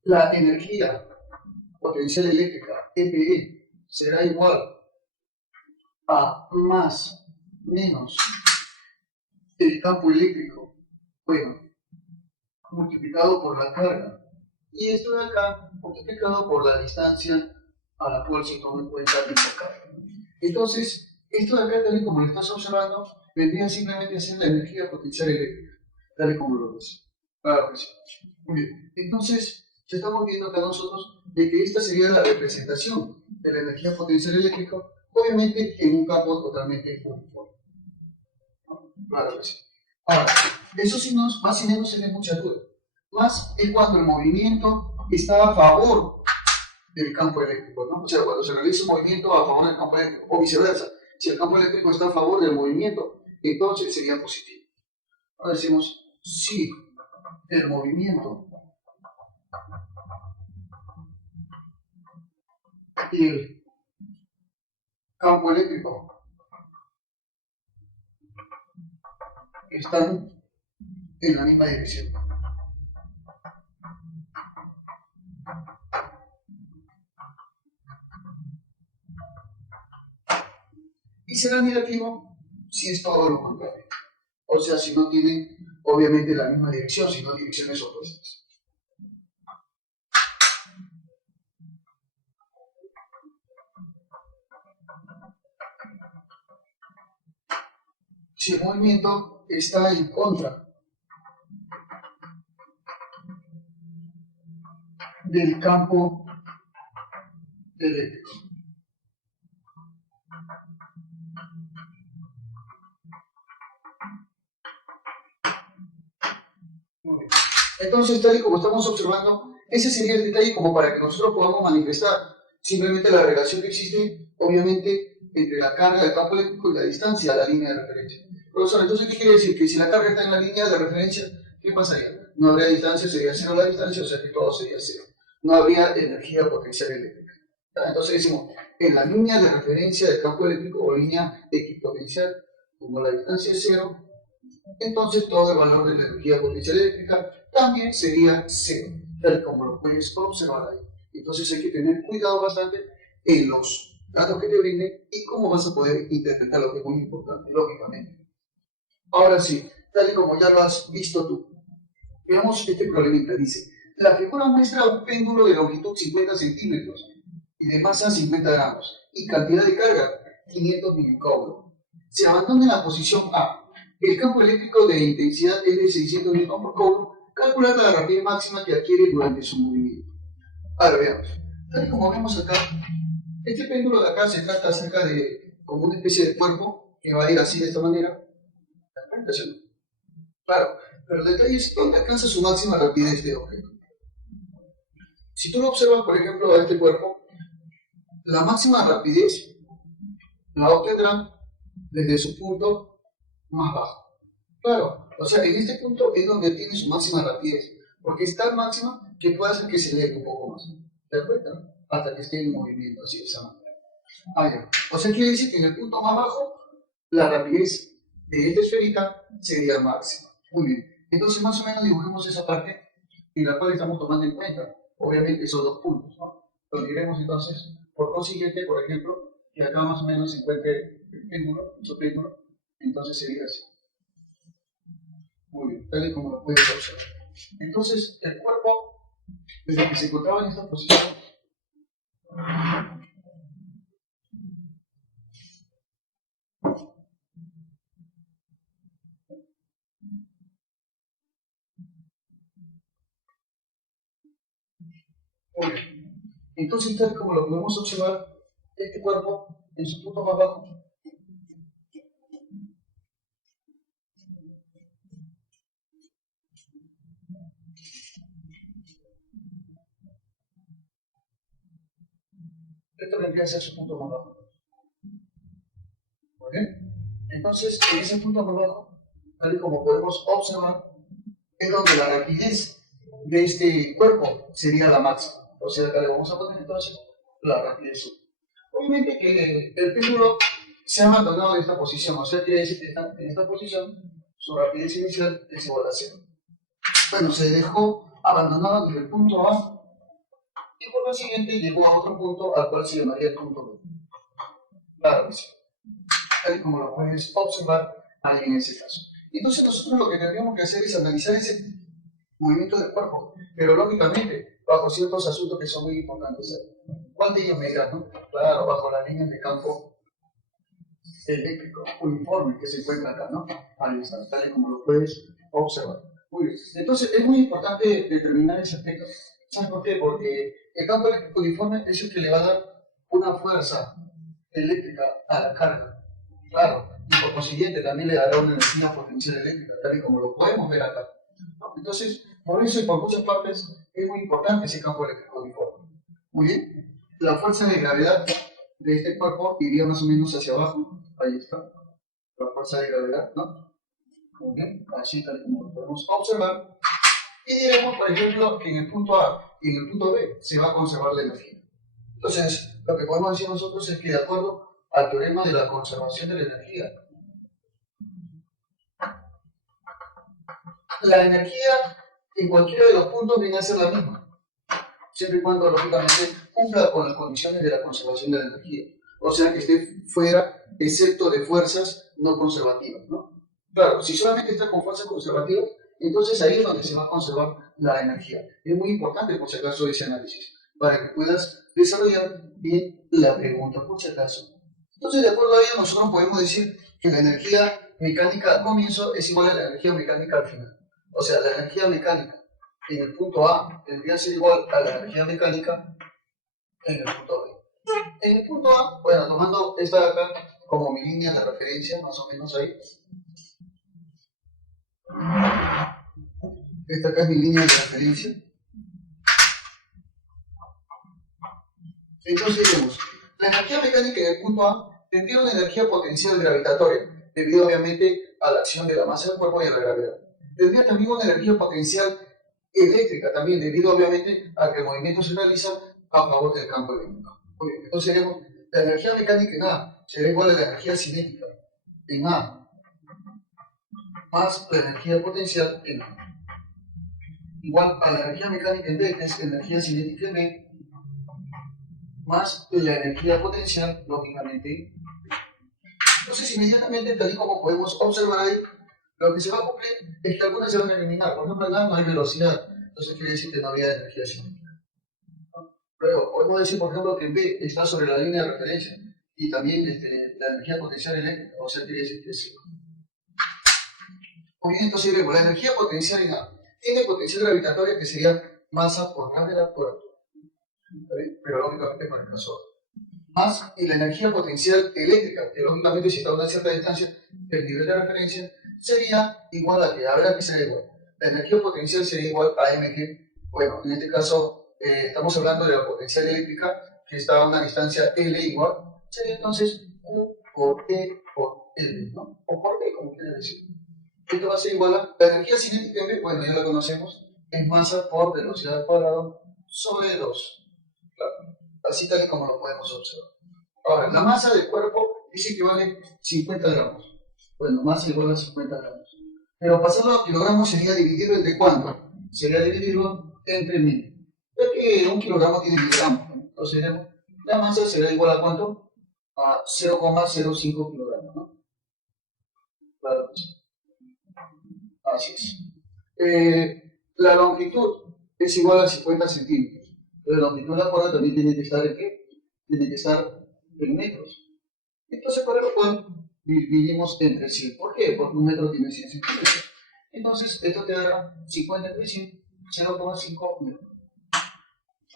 la energía potencial eléctrica, EPE, será igual a más menos el campo eléctrico, bueno, multiplicado por la carga. Y esto de acá, multiplicado por la distancia a la cual se toma en cuenta dicha carga. Entonces, esto de acá, tal y como lo estás observando, vendría simplemente a ser la energía potencial eléctrica, tal y como lo ves. Claro que sí. Muy bien. Entonces, ya estamos viendo acá nosotros de que esta sería la representación de la energía potencial eléctrica, obviamente en un campo totalmente uniforme. Claro que sí. Ahora, eso sí nos más y menos se ve mucha duda. Más es cuando el movimiento está a favor del campo eléctrico, ¿no? O sea, cuando se realiza un movimiento a favor del campo eléctrico, o viceversa. Si el campo eléctrico está a favor del movimiento, entonces sería positivo. Ahora decimos, sí, el movimiento y el campo eléctrico están en la misma dirección. Y será negativo si es todo lo contrario. O sea, si no tienen obviamente la misma dirección, sino direcciones opuestas. Si el movimiento está en contra del campo eléctrico. Muy bien. Entonces, tal y como estamos observando, ese sería el detalle como para que nosotros podamos manifestar simplemente la relación que existe, obviamente, entre la carga del campo eléctrico y la distancia a la línea de referencia. Profesor, entonces, ¿qué quiere decir? Que si la carga está en la línea de referencia, ¿qué pasaría? No habría distancia, sería cero la distancia, o sea que todo sería cero. No habría energía potencial eléctrica. Entonces decimos, en la línea de referencia del campo eléctrico o línea equipotencial, como la distancia es cero, entonces todo el valor de la energía potencial eléctrica también sería cero, tal como lo puedes observar ahí. Entonces hay que tener cuidado bastante en los datos que te brinden y cómo vas a poder interpretar lo que es muy importante, lógicamente. Ahora sí, tal y como ya lo has visto tú, veamos este problemita. Dice, la figura muestra un péndulo de longitud 50 centímetros y de masa 50 gramos y cantidad de carga 500 milicoulomb. Se abandona en la posición A. El campo eléctrico de intensidad es de 600 newton por coulomb. Calcular la rapidez máxima que adquiere durante su movimiento. Ahora veamos. Tal y como vemos acá, este péndulo de acá se trata acerca de como una especie de cuerpo que va a ir así de esta manera. Claro, pero el detalle es dónde alcanza su máxima rapidez de objeto. Si tú lo observas, por ejemplo, a este cuerpo, la máxima rapidez la obtendrá desde su punto más bajo. Claro, o sea, en este punto es donde tiene su máxima rapidez, porque es tan máxima que puede hacer que se eleve un poco más. ¿Te das cuenta? Hasta que esté en movimiento, así de esa manera. Ya. O sea, quiere decir que en el punto más bajo, la rapidez de esta esférica sería máxima. Muy bien. Entonces, más o menos dibujemos esa parte en la cual estamos tomando en cuenta, obviamente, esos dos puntos, ¿no? Lo diremos entonces, por consiguiente, por ejemplo, que acá más o menos se encuentre el péndulo, su péndulo, entonces sería así. Muy bien, tal y como lo puedes observar. Entonces, el cuerpo, desde que se encontraba en esta posición, muy bien. Entonces, tal como lo podemos observar, este cuerpo, en su punto más bajo, esto vendría a ser su punto más bajo. Muy bien. Entonces, en ese punto más bajo, tal y como podemos observar, es donde la rapidez de este cuerpo sería la máxima. O sea, acá le vamos a poner entonces la rapidez sub. Obviamente que el péndulo se ha abandonado en esta posición, o sea, quiere decir que en esta posición su rapidez inicial es igual a cero. Bueno, se dejó abandonado desde el punto A y por lo siguiente llegó a otro punto al cual se llamaría el punto B. Claro que sí. Tal y como lo puedes observar ahí en ese caso. Entonces nosotros lo que tendríamos que hacer es analizar ese movimiento del cuerpo, pero lógicamente bajo ciertos asuntos que son muy importantes. ¿Cuál de ellos me dirás, no? Claro, bajo la línea de campo eléctrico uniforme que se encuentra acá, ¿no? Ahí está, tal y como lo puedes observar. Muy bien. Entonces es muy importante determinar ese aspecto. ¿Sabes por qué? Porque el campo eléctrico uniforme es el que le va a dar una fuerza eléctrica a la carga. Claro, y por consiguiente también le dará una energía potencial eléctrica, tal y como lo podemos ver acá. Entonces, por eso y por muchas partes es muy importante ese campo eléctrico uniforme. Muy bien. La fuerza de gravedad de este cuerpo iría más o menos hacia abajo. Ahí está. La fuerza de gravedad, ¿no? Muy bien. Así tal como lo podemos observar. Y diremos, por ejemplo, que en el punto A y en el punto B se va a conservar la energía. Entonces, lo que podemos decir nosotros es que de acuerdo al teorema de la conservación de la energía, la energía en cualquiera de los puntos viene a ser la misma, siempre y cuando, lógicamente, cumpla con las condiciones de la conservación de la energía. O sea, que esté fuera, excepto de fuerzas no conservativas, ¿no? Claro, si solamente está con fuerzas conservativas, entonces ahí es donde se va a conservar la energía. Es muy importante, por si acaso, ese análisis, para que puedas desarrollar bien la pregunta, por si acaso. Entonces, de acuerdo a ello, nosotros podemos decir que la energía mecánica al comienzo es igual a la energía mecánica al final. O sea, la energía mecánica en el punto A tendría que ser igual a la energía mecánica en el punto B. En el punto A, bueno, tomando esta de acá como mi línea de referencia, más o menos ahí. Esta acá es mi línea de referencia. Entonces diremos, la energía mecánica en el punto A tendría una energía potencial gravitatoria, debido obviamente a la acción de la masa del cuerpo y a la gravedad. Tendría también una energía potencial eléctrica también, debido obviamente a que el movimiento se realiza a favor del campo eléctrico. Muy bien, entonces diremos, la energía mecánica en A será igual a la energía cinética en A, más la energía potencial en A, igual a la energía mecánica en B, que es energía cinética en B, más la energía potencial, lógicamente. Entonces, inmediatamente, tal y como podemos observar ahí, lo que se va a cumplir es que algunas se van a eliminar. Por ejemplo, acá no hay velocidad, entonces quiere decir que no había energía cinética. Luego, podemos decir, por ejemplo, que B está sobre la línea de referencia y también la energía potencial eléctrica, o sea, quiere decir que es cero. Muy bien, entonces vemos, la energía potencial en A tiene potencial gravitatoria que sería masa por gravedad por altura. Pero lógicamente con el caso más y la energía potencial eléctrica, que lógicamente si está a una cierta distancia del nivel de referencia, sería igual a que, a ver aquí sería igual, la energía potencial sería igual a mg, bueno, en este caso estamos hablando de la potencial eléctrica que está a una distancia L igual, sería entonces Q por E por L, ¿no? O por E, como quiera decir. Esto va a ser igual a la energía cinética M, bueno, ya la conocemos, es masa por velocidad al cuadrado sobre 2. Claro, así tal y como lo podemos observar. Ahora, la masa del cuerpo dice que vale 50 gramos. Bueno, masa igual a 50 gramos. Pero pasarlo a kilogramos sería dividirlo entre cuánto? Sería dividirlo entre 1000. Ya que un kilogramo tiene 1000 gramos. Entonces, la masa será igual a cuánto? A 0,05 kilogramos, ¿no? Claro. Así es. La longitud es igual a 50 centímetros. La longitud de la cuerda también tiene que estar en qué? Tiene que estar en metros. Entonces, por lo cual, dividimos entre 100. ¿Por qué? Porque un metro tiene 100 centímetros. Entonces, esto te dará 50 entre 100, 0,5 metros.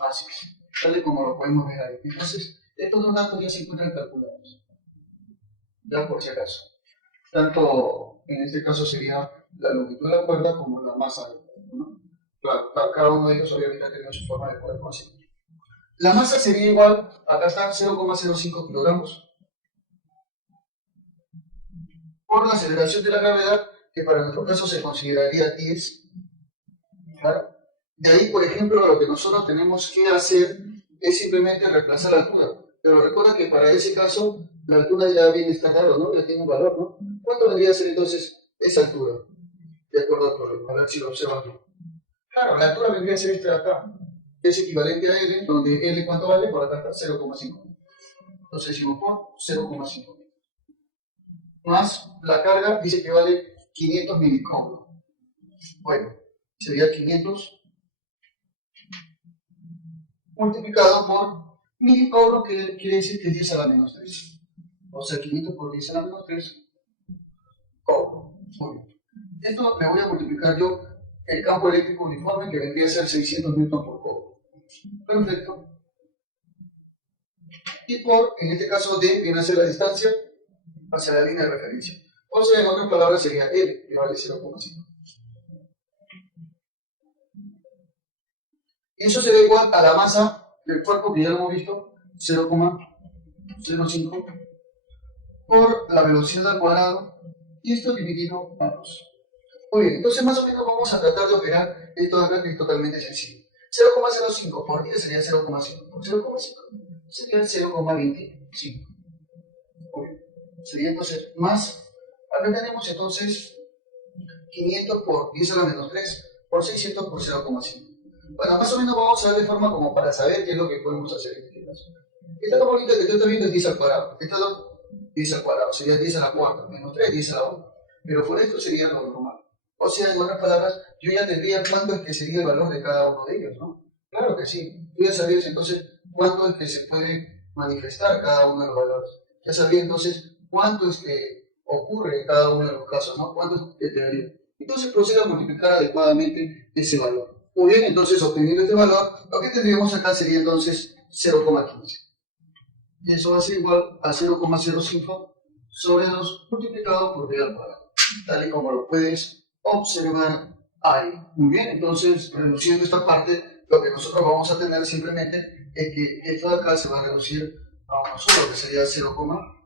Así es. Tal y como lo podemos ver ahí. Entonces, estos dos datos ya se encuentran calculados. Ya por si acaso. Tanto, en este caso sería la longitud de la cuerda como la masa del cuerpo, ¿no? Claro, cada uno de ellos obviamente tiene su forma de poder conseguir. La masa sería igual, acá está 0,05 kilogramos, por la aceleración de la gravedad, que para nuestro caso se consideraría 10. ¿Claro? De ahí, por ejemplo, lo que nosotros tenemos que hacer es simplemente reemplazar la altura. Pero recuerda que para ese caso, la altura ya viene dado, ¿no? Ya tiene un valor, ¿no? ¿Cuánto vendría a ser entonces esa altura? De acuerdo al problema, a ver si lo observan bien. Claro, la altura vendría a ser esta de acá, que es equivalente a L, donde L ¿cuánto vale? Por acá está 0,5. Entonces decimos por 0,5. Más la carga dice que vale 500 milicoulombs. Bueno, sería 500 multiplicado por milicoulombs, que quiere decir que es 10 a la menos 3. O sea, 500 por 10 a la menos 3 coulomb. Muy bien. Esto me voy a multiplicar yo el campo eléctrico uniforme, que vendría a ser 600 newton por coulomb. Perfecto. Y por, en este caso, D viene a ser la distancia hacia la línea de referencia. O sea, en otras palabras sería L, que vale 0,5. Y eso sería igual a la masa del cuerpo, que ya lo hemos visto, 0,05 por la velocidad al cuadrado, y esto dividido a 2. Muy bien, entonces más o menos vamos a tratar de operar esto de acá que es totalmente sencillo. 0,05 por 10 sería 0,5. Por 0,5 sería 0,25. Muy bien. Sería entonces más. Acá tenemos entonces 500 por 10 a la menos 3 por 600 por 0,5. Bueno, más o menos vamos a ver de forma como para saber qué es lo que podemos hacer en este caso. Esta bolita que tú estás viendo es 10 al cuadrado. Esta 10 al cuadrado. Sería 10 a la cuarta. Menos 3, 10 a la 1. Pero por esto sería lo normal. O sea, en otras palabras, yo ya tendría cuánto es que sería el valor de cada uno de ellos, ¿no? Claro que sí. Tú ya sabías entonces cuánto es que se puede manifestar cada uno de los valores. Ya sabía entonces cuánto es que ocurre en cada uno de los casos, ¿no? Cuánto es que te daría. Entonces procede a multiplicar adecuadamente ese valor. Muy bien, entonces obteniendo este valor, lo que tendríamos acá sería entonces 0,15. Y eso va a ser igual a 0,05 sobre 2 multiplicado por b al cuadrado, tal y como lo puedes observar ahí. Muy bien, entonces reduciendo esta parte, lo que nosotros vamos a tener simplemente es que esto de acá se va a reducir a uno solo, que sería 0,4.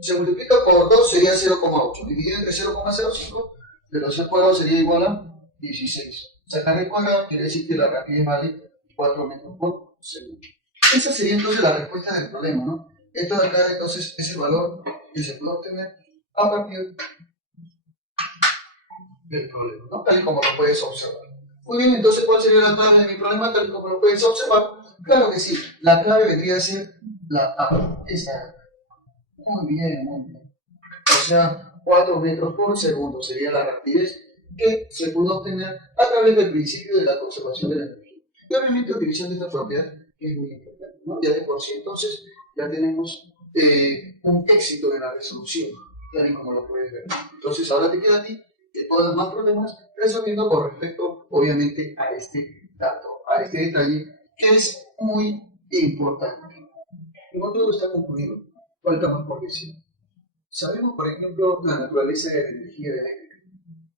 Se multiplica por 2 sería 0,8. Dividido entre 0,05, velocidad al cuadrado sería igual a 16. Sacar el cuadrado quiere decir que la rapidez vale 4 metros por segundo. Esa sería entonces la respuesta del problema, ¿no? Esto de acá entonces es el valor que se puede obtener a partir del problema, ¿no? Tal y como lo puedes observar. Muy bien, entonces ¿cuál sería la clave de mi problema tal y como lo puedes observar? Claro que sí, la clave vendría a ser la A, esta. Muy bien, muy bien. O sea, 4 metros por segundo sería la rapidez que se pudo obtener a través del principio de la conservación de la energía. Y obviamente utilizando esta propiedad que es muy importante, ¿no? Ya de por sí entonces ya tenemos un éxito en la resolución, tal y como lo puedes ver. Entonces ahora te queda a ti que todos los más problemas resolviendo con respecto obviamente a este dato, a este detalle que es muy importante. No todo está concluido, falta más por decir. Sabemos, por ejemplo, la naturaleza de la energía eléctrica.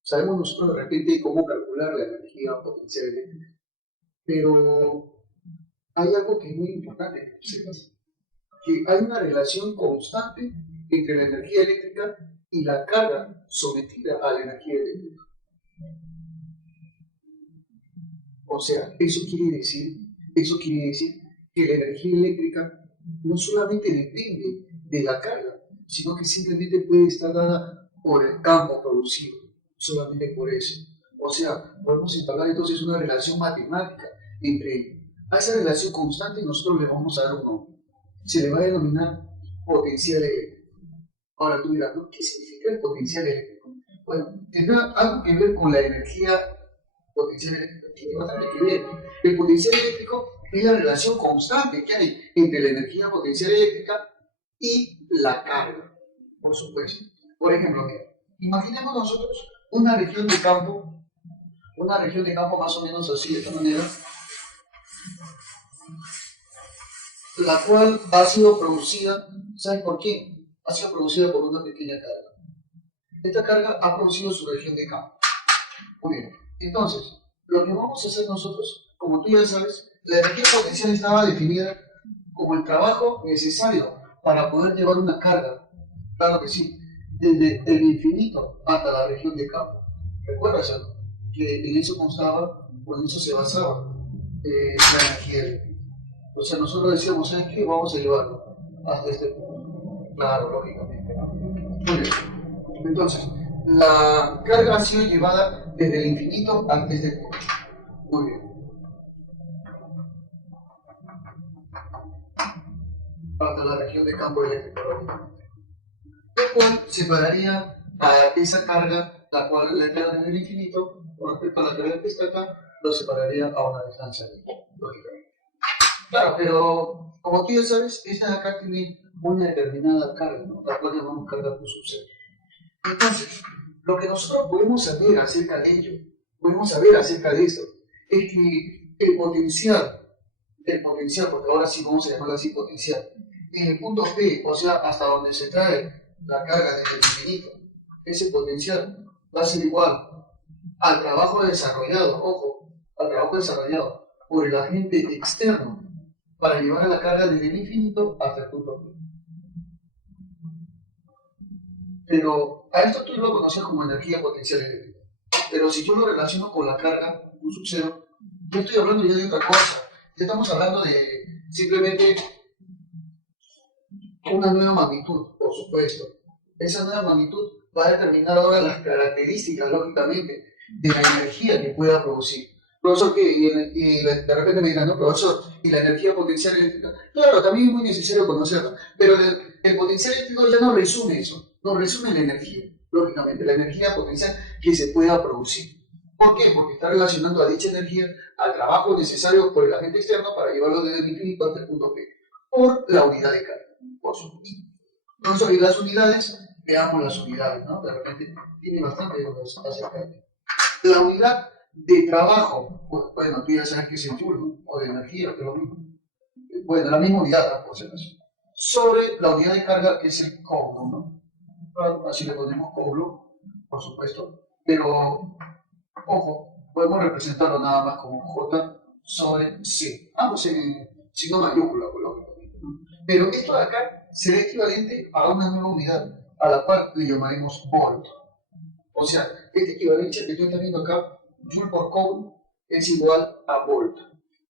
Sabemos nosotros de repente cómo calcular la energía potencial eléctrica. Pero hay algo que es muy importante que sepas, que hay una relación constante entre la energía eléctrica y la carga sometida a la energía eléctrica. O sea, eso quiere decir que la energía eléctrica no solamente depende de la carga, sino que simplemente puede estar dada por el campo producido, solamente por eso. O sea, podemos entablar entonces una relación matemática entre ellos. A esa relación constante nosotros le vamos a dar un nombre. Se le va a denominar potencial eléctrico. Ahora tú dirás, ¿no? ¿Qué significa el potencial eléctrico? Bueno, tendrá algo que ver con la energía potencial eléctrica. Tiene bastante que ver. El potencial eléctrico es la relación constante que hay entre la energía potencial eléctrica y la carga, por supuesto. Por ejemplo, mira, imaginemos nosotros una región de campo más o menos así, de esta manera, la cual ha sido producida, ¿sabes por qué? Ha sido producida por una pequeña carga. Esta carga ha producido su región de campo. Muy bien. Entonces, lo que vamos a hacer nosotros, como tú ya sabes, la energía potencial estaba definida como el trabajo necesario para poder llevar una carga. Claro que sí, desde el infinito hasta la región de campo. ¿Recuerdas que en eso constaba, o en eso se basaba la energía eléctrica? O sea, nosotros decíamos, ¿sabes qué? Vamos a llevarlo hasta este punto. Claro, lógicamente. Muy bien. Entonces, la carga ha sido llevada desde el infinito hasta este punto. Muy bien. Hasta la región de campo eléctrico, lógicamente. Lo cual separaría a esa carga, la cual le queda en el infinito, con respecto a la carga que está acá, lo separaría a una distancia, lógicamente. Claro, pero como tú ya sabes, esta de acá tiene una determinada carga, ¿no? La cual llamamos carga por subsecto. Entonces, lo que nosotros podemos saber acerca de ello, podemos saber acerca de esto, es que el potencial, porque ahora sí vamos a llamarlo así potencial, en el punto P, o sea, hasta donde se trae la carga desde el infinito, ese potencial va a ser igual al trabajo desarrollado, ojo, al trabajo desarrollado por el agente externo para llevar a la carga desde el infinito hasta el punto P. Pero a esto tú lo conocías como energía potencial eléctrica. Pero si yo lo relaciono con la carga, un sub cero, yo estoy hablando ya de otra cosa. Ya estamos hablando de simplemente una nueva magnitud, por supuesto. Esa nueva magnitud va a determinar ahora las características, lógicamente, de la energía que pueda producir. Profesor, de repente me dirán, no, profesor, ¿y la energía potencial eléctrica? Claro, también es muy necesario conocerla, pero el potencial eléctrico ya no resume eso, no resume la energía, lógicamente, la energía potencial que se pueda producir. ¿Por qué? Porque está relacionando a dicha energía al trabajo necesario por el agente externo para llevarlo desde el infinito hasta el punto P, por la unidad de carga, por supuesto. Entonces, y las unidades, veamos las unidades, ¿no? De repente tiene bastante dudas acerca de esto. La unidad de trabajo, bueno, tú ya sabes que es el joule, ¿no? O de energía, que es lo mismo. Bueno, la misma unidad, por si acaso. Sobre la unidad de carga, que es el coulomb, ¿no? Claro, así le ponemos coulomb, por supuesto. Pero, ojo, podemos representarlo nada más como J sobre C. Ambos en signo mayúscula, lógicamente. Pero esto de acá será equivalente a una nueva unidad, a la cual le llamaremos volt. O sea, esta equivalencia que tú estás viendo acá, joule por coulomb, es igual a volt.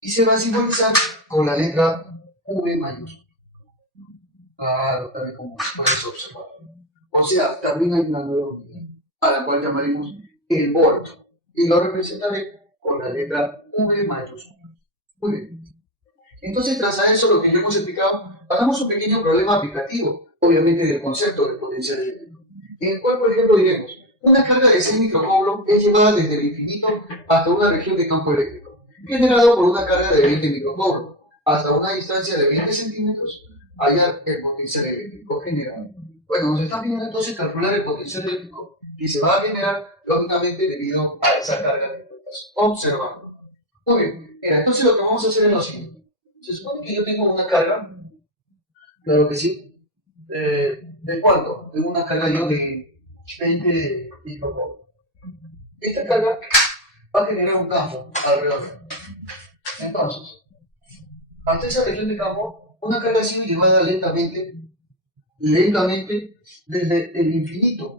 Y se va a simbolizar con la letra V mayúscula. Claro, tal como puedes observar. O sea, también hay una nueva unidad, a la cual llamaremos el volt. Y lo representaré con la letra V mayúscula. Muy bien. Entonces, tras a eso, lo que ya hemos explicado, hagamos un pequeño problema aplicativo, obviamente del concepto de potencial eléctrico, en el cual, por ejemplo, diremos, una carga de 6 microcoulomb es llevada desde el infinito hasta una región de campo eléctrico, generado por una carga de 20 microcoulomb, hasta una distancia de 20 centímetros, hallar el potencial eléctrico generado. Bueno, nos están pidiendo entonces calcular el potencial eléctrico que se va a generar, lógicamente, debido a esa carga que estás observando. Muy bien, mira, entonces lo que vamos a hacer es lo siguiente. Se supone que yo tengo una carga, claro que sí, ¿de cuánto? Tengo una carga yo de 20 microcoulomb. Esta carga va a generar un campo alrededor. Entonces, hasta esa región de campo, una carga ha sido llevada lentamente, desde el infinito,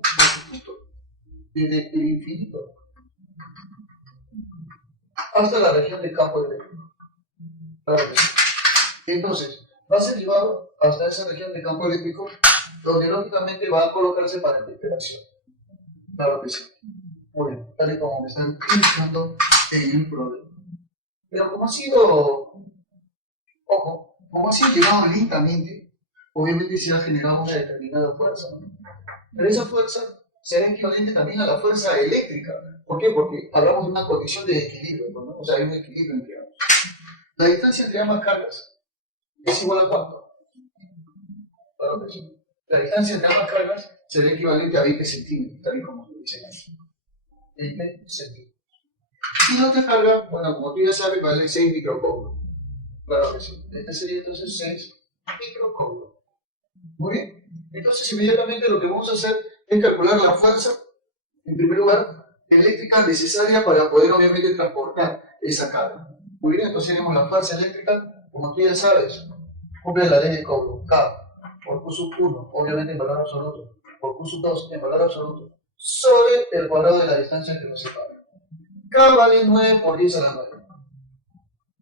desde el infinito, hasta la región de campo eléctrico. Claro que sí. Entonces, va a ser llevado hasta esa región de campo eléctrico, donde lógicamente va a colocarse para interacción. Claro que sí. Muy bien, tal y como me están indicando en el problema. Pero como ha sido, ojo, como ha sido llevado lentamente, obviamente se ha generado una determinada fuerza, ¿no? Pero esa fuerza será equivalente también a la fuerza eléctrica. ¿Por qué? Porque hablamos de una condición de equilibrio, ¿no? O sea, hay un equilibrio entre ambos. La distancia entre ambas cargas es igual a ¿cuánto? Claro que sí. La distancia entre ambas cargas será equivalente a 20 centímetros, tal y como lo dicen aquí. 20 centímetros. Y la otra carga, bueno, como tú ya sabes, vale 6 microcoulomb. Claro que sí. Este sería entonces 6 microcoulomb. Muy bien. Entonces, inmediatamente lo que vamos a hacer es calcular la fuerza, en primer lugar, eléctrica necesaria para poder, obviamente, transportar esa carga. Muy bien, entonces tenemos la fuerza eléctrica, como tú ya sabes, cumple la ley de Coulomb, K por Q sub 1, obviamente en valor absoluto, por Q sub 2 en valor absoluto, sobre el cuadrado de la distancia que nos separa. K vale 9 por 10 a la 9.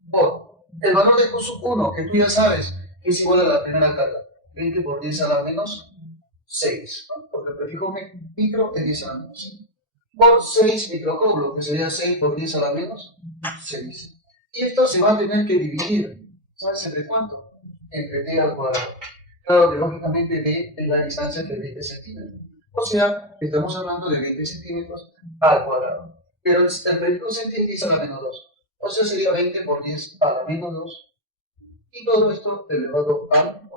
Por el valor de Q sub 1, que tú ya sabes que es igual a la primera carga, 20 por 10 a la menos 6, ¿no? Porque el prefijo micro es 10 a la menos 6. Por 6 microcoulomb, que sería 6 por 10 a la menos 6. Y esto se va a tener que dividir, ¿sabes entre cuánto? Entre t al cuadrado. Claro que lógicamente d es la distancia entre 20 centímetros. O sea, estamos hablando de 20 centímetros al cuadrado. Pero el prefijo centímetro es 10 a la menos 2. O sea, sería 20 por 10 a la menos 2. Y todo esto elevado al cuadrado.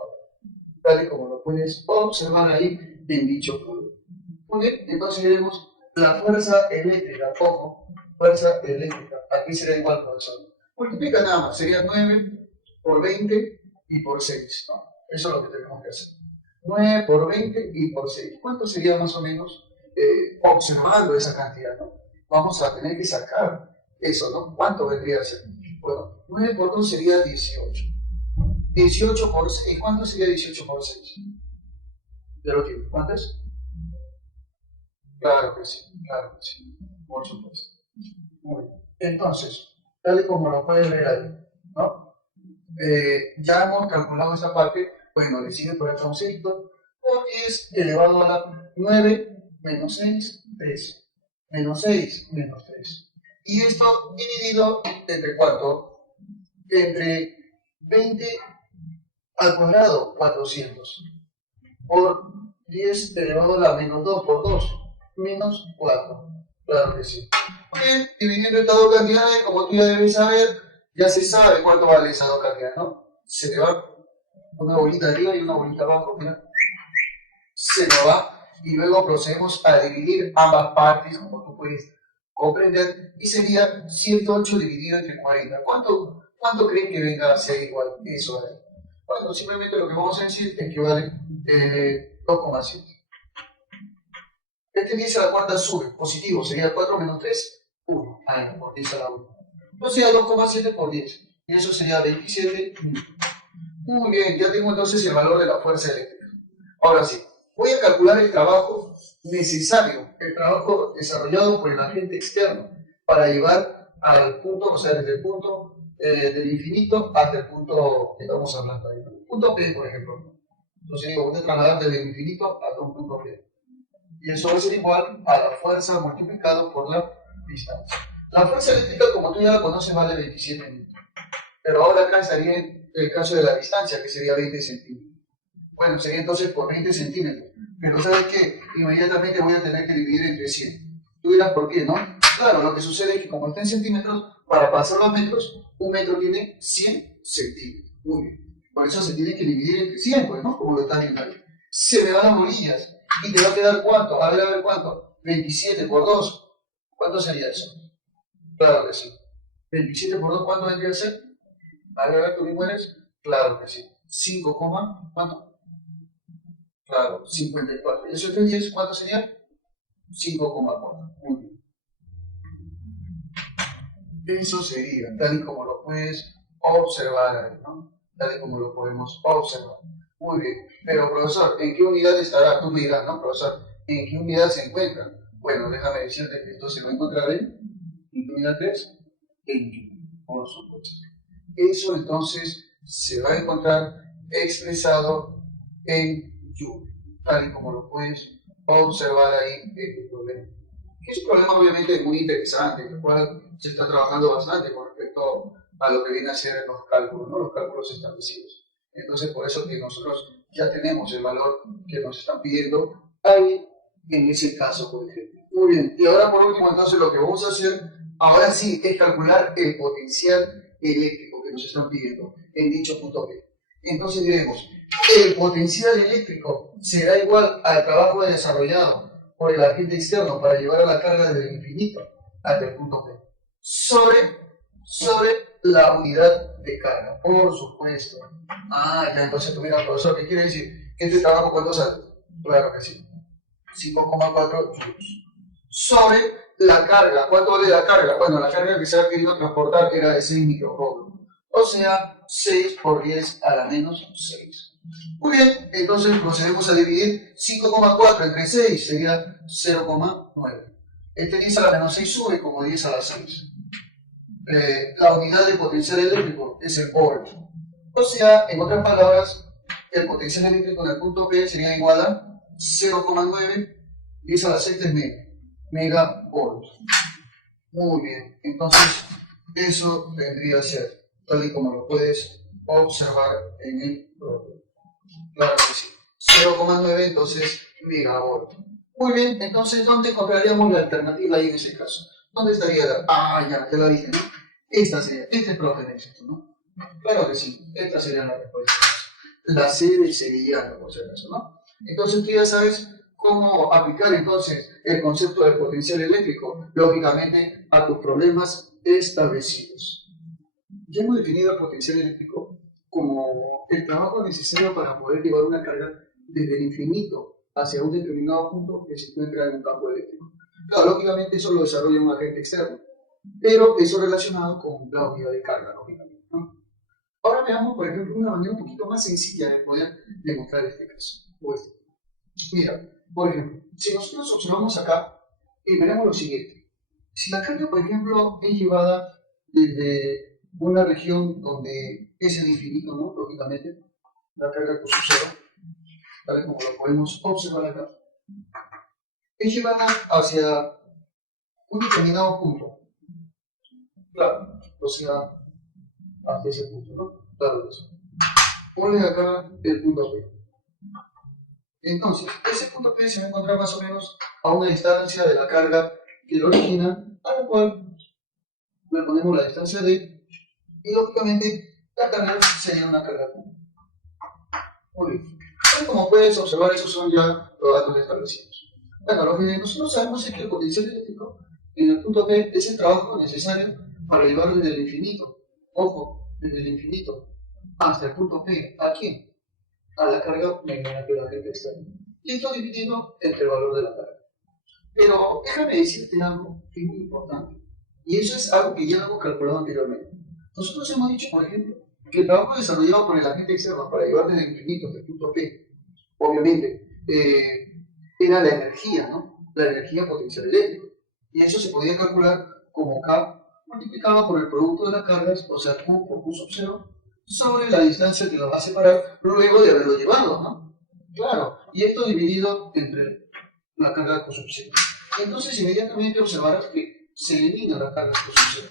Tal y como lo puedes observar ahí en dicho problema. Muy bien, entonces veremos la fuerza eléctrica. Ojo, fuerza eléctrica. Aquí será igual, profesor. Multiplica nada más, sería 9 por 20 y por 6, ¿no? Eso es lo que tenemos que hacer. 9 por 20 y por 6. ¿Cuánto sería más o menos observando esa cantidad, ¿no? Vamos a tener que sacar eso, ¿no? ¿Cuánto vendría a ser? Bueno, 9 por 2 sería 18. 18 por 6, ¿cuánto sería 18 por 6? Ya lo tiene. ¿Cuánto es? claro que sí, por supuesto. Muy bien. Entonces, tal y como lo pueden ver ahí, ¿no? Ya hemos calculado esa parte, bueno, decide por el concepto, por 10 elevado a la 9 menos 6 3 menos 6 menos 3. Y esto dividido entre cuánto? Entre 20 al cuadrado, 400, por 10 elevado a la menos 2 por 2, menos 4. Claro que sí. Bien, dividiendo estas dos cantidades, como tú ya debes saber, ya se sabe cuánto vale esas dos cantidades, ¿no? Se te va una bolita arriba y una bolita abajo, mira, se nos va. Y luego procedemos a dividir ambas partes, como tú puedes comprender, y sería 108 dividido entre 40. ¿Cuánto creen que venga a ser igual? Eso es. Bueno, simplemente lo que vamos a decir es que vale 2,7. Este 10 a la cuarta sube, positivo, sería 4 menos 3, 1. Ah, no, por 10 a la 1. O sea, 2,7 por 10. Y eso sería 27. Muy bien, ya tengo entonces el valor de la fuerza eléctrica. Ahora sí, voy a calcular el trabajo necesario, el trabajo desarrollado por el agente externo para llevar al punto, o sea, desde el punto del infinito hasta el punto que estamos hablando ahí. Punto P, por ejemplo. Entonces digo, voy a trasladar desde el infinito hasta un punto P. Y eso va a ser igual a la fuerza multiplicado por la distancia. La fuerza eléctrica, como tú ya la conoces, vale 27 newton. Pero ahora acá estaría el caso de la distancia, que sería 20 centímetros. Bueno, sería entonces por 20 centímetros. Pero ¿sabes qué? Inmediatamente voy a tener que dividir entre 100. Tú dirás, ¿por qué, no? Claro, lo que sucede es que como está en centímetros, para pasar los metros, un metro tiene 100 centímetros. Muy bien. Por eso se tiene que dividir entre 100, pues, ¿no? Como lo están viendo ahí. Se me van las bolillas. ¿Y te va a quedar cuánto? A ver, ¿cuánto? 27 por 2. ¿Cuánto sería eso? Claro que sí. 27 por 2, ¿cuánto vendría a ser? A ver, ¿tú mismo eres? Claro que sí. 5, ¿cuánto? Claro, 54. ¿Y eso entre 10, cuánto sería? 5,4. Muy bien. Eso sería, tal y como lo puedes observar ahí, ¿no? Tal y como lo podemos observar. Muy bien. Pero, profesor, ¿en qué unidad estará? Tú me dirás, ¿no, profesor? ¿En qué unidad se encuentra? Bueno, déjame decirte que esto se va a encontrar en unidad 3, en Joule, por supuesto. Eso entonces se va a encontrar expresado en Joule, tal y como lo puedes observar ahí en tu problema. Es un problema obviamente muy interesante, en el cual se está trabajando bastante con respecto a lo que viene a ser los cálculos, ¿no? Los cálculos establecidos. Entonces, por eso que nosotros ya tenemos el valor que nos están pidiendo ahí en ese caso, por ejemplo. Muy bien, y ahora por último, entonces lo que vamos a hacer, ahora sí, es calcular el potencial eléctrico que nos están pidiendo en dicho punto P. Entonces diremos, el potencial eléctrico será igual al trabajo desarrollado por el agente externo para llevar a la carga desde el infinito hasta el punto P, sobre la unidad de carga, por supuesto. Ah, ya, entonces tú miras, profesor, ¿qué quiere decir? ¿Que este trabajo cuánto sale? Claro que sí, 5,4 joules. Sobre la carga, ¿cuánto vale la carga? Bueno, la carga que se ha querido transportar era de 6 microvolts, o sea, 6 por 10 a la menos 6. Muy bien, entonces procedemos a dividir 5,4 entre 6, sería 0,9. Este 10 a la menos 6 sube como 10 a la 6. La unidad de potencial eléctrico es el volt. O sea, en otras palabras, el potencial eléctrico en el punto P sería igual a 0,9, 10 a la 6 es megavolt. Muy bien, entonces eso vendría a ser, tal y como lo puedes observar en el problema. Claro que sí. 0,9 entonces megavolt. Muy bien, entonces ¿dónde encontraríamos la alternativa ahí en ese caso? ¿Dónde estaría la? Ah, ya te la dije, ¿no? Esta sería, este es profe de éxito, ¿no? Claro que sí, esta sería la respuesta. La C de sevillano, por si acaso, ¿no? Entonces tú ya sabes cómo aplicar entonces el concepto del potencial eléctrico, lógicamente, a tus problemas establecidos. Ya hemos definido el potencial eléctrico como el trabajo necesario para poder llevar una carga desde el infinito hacia un determinado punto que se encuentra en un campo eléctrico. Claro, lógicamente eso lo desarrolla un agente externo, pero eso relacionado con la unidad de carga, lógicamente, ¿no? Ahora veamos, por ejemplo, una manera un poquito más sencilla de poder demostrar este caso. Pues, mira, por ejemplo, si nosotros observamos acá, veremos lo siguiente. Si la carga, por ejemplo, es llevada desde una región donde es el infinito, ¿no? Lógicamente, la carga con su cero, tal como lo podemos observar acá, es llevada hacia un determinado punto. Claro, o sea, hacia ese punto, ¿no? Claro, eso. Ponle acá el punto P. Entonces, ese punto P se va a encontrar más o menos a una distancia de la carga que lo origina, a la cual le ponemos la distancia D, y lógicamente la carga sería una carga común. Muy bien. Como puedes observar, esos son ya los datos establecidos. Bueno, lo que nosotros sabemos es que el potencial eléctrico en el punto P es el trabajo necesario para llevarlo desde el infinito, ojo, desde el infinito hasta el punto P. ¿A quién? A la carga mediante la gente externa. Y esto dividido entre el valor de la carga. Pero déjame decirte algo que es muy importante. Y eso es algo que ya hemos calculado anteriormente. Nosotros hemos dicho, por ejemplo, que el trabajo desarrollado por el agente externo para llevar desde el infinito hasta el punto P, obviamente, era la energía, ¿no? La energía potencial eléctrica. Y eso se podía calcular como K multiplicado por el producto de las cargas, o sea, Q por Q sub 0, sobre la distancia que lo va a separar luego de haberlo llevado, ¿no? Claro, y esto dividido entre la carga Q sub 0. Entonces, inmediatamente observarás que se elimina la carga Q sub 0.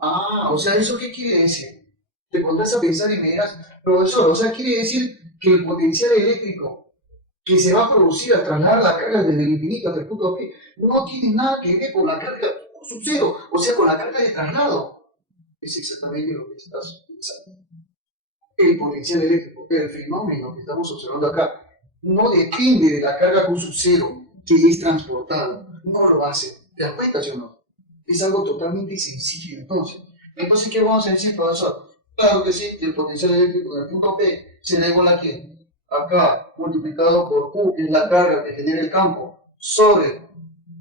Ah, o sea, ¿eso qué quiere decir? Te pondrás a pensar y me dirás, profesor, o sea, quiere decir que el potencial eléctrico que se va a producir al trasladar la carga desde el infinito hasta el punto P no tiene nada que ver con la carga sub 0, o sea, con la carga de traslado. Es exactamente lo que estás pensando. El potencial eléctrico, el fenómeno que estamos observando acá, no depende de la carga Q sub 0 que es transportada, no lo hace. ¿Te das cuenta, sí o no? Es algo totalmente sencillo, entonces. Entonces, ¿qué vamos a decir, profesor? Claro que sí, el potencial eléctrico del punto P se da igual a ¿quién? Acá, multiplicado por Q, que es la carga que genera el campo, sobre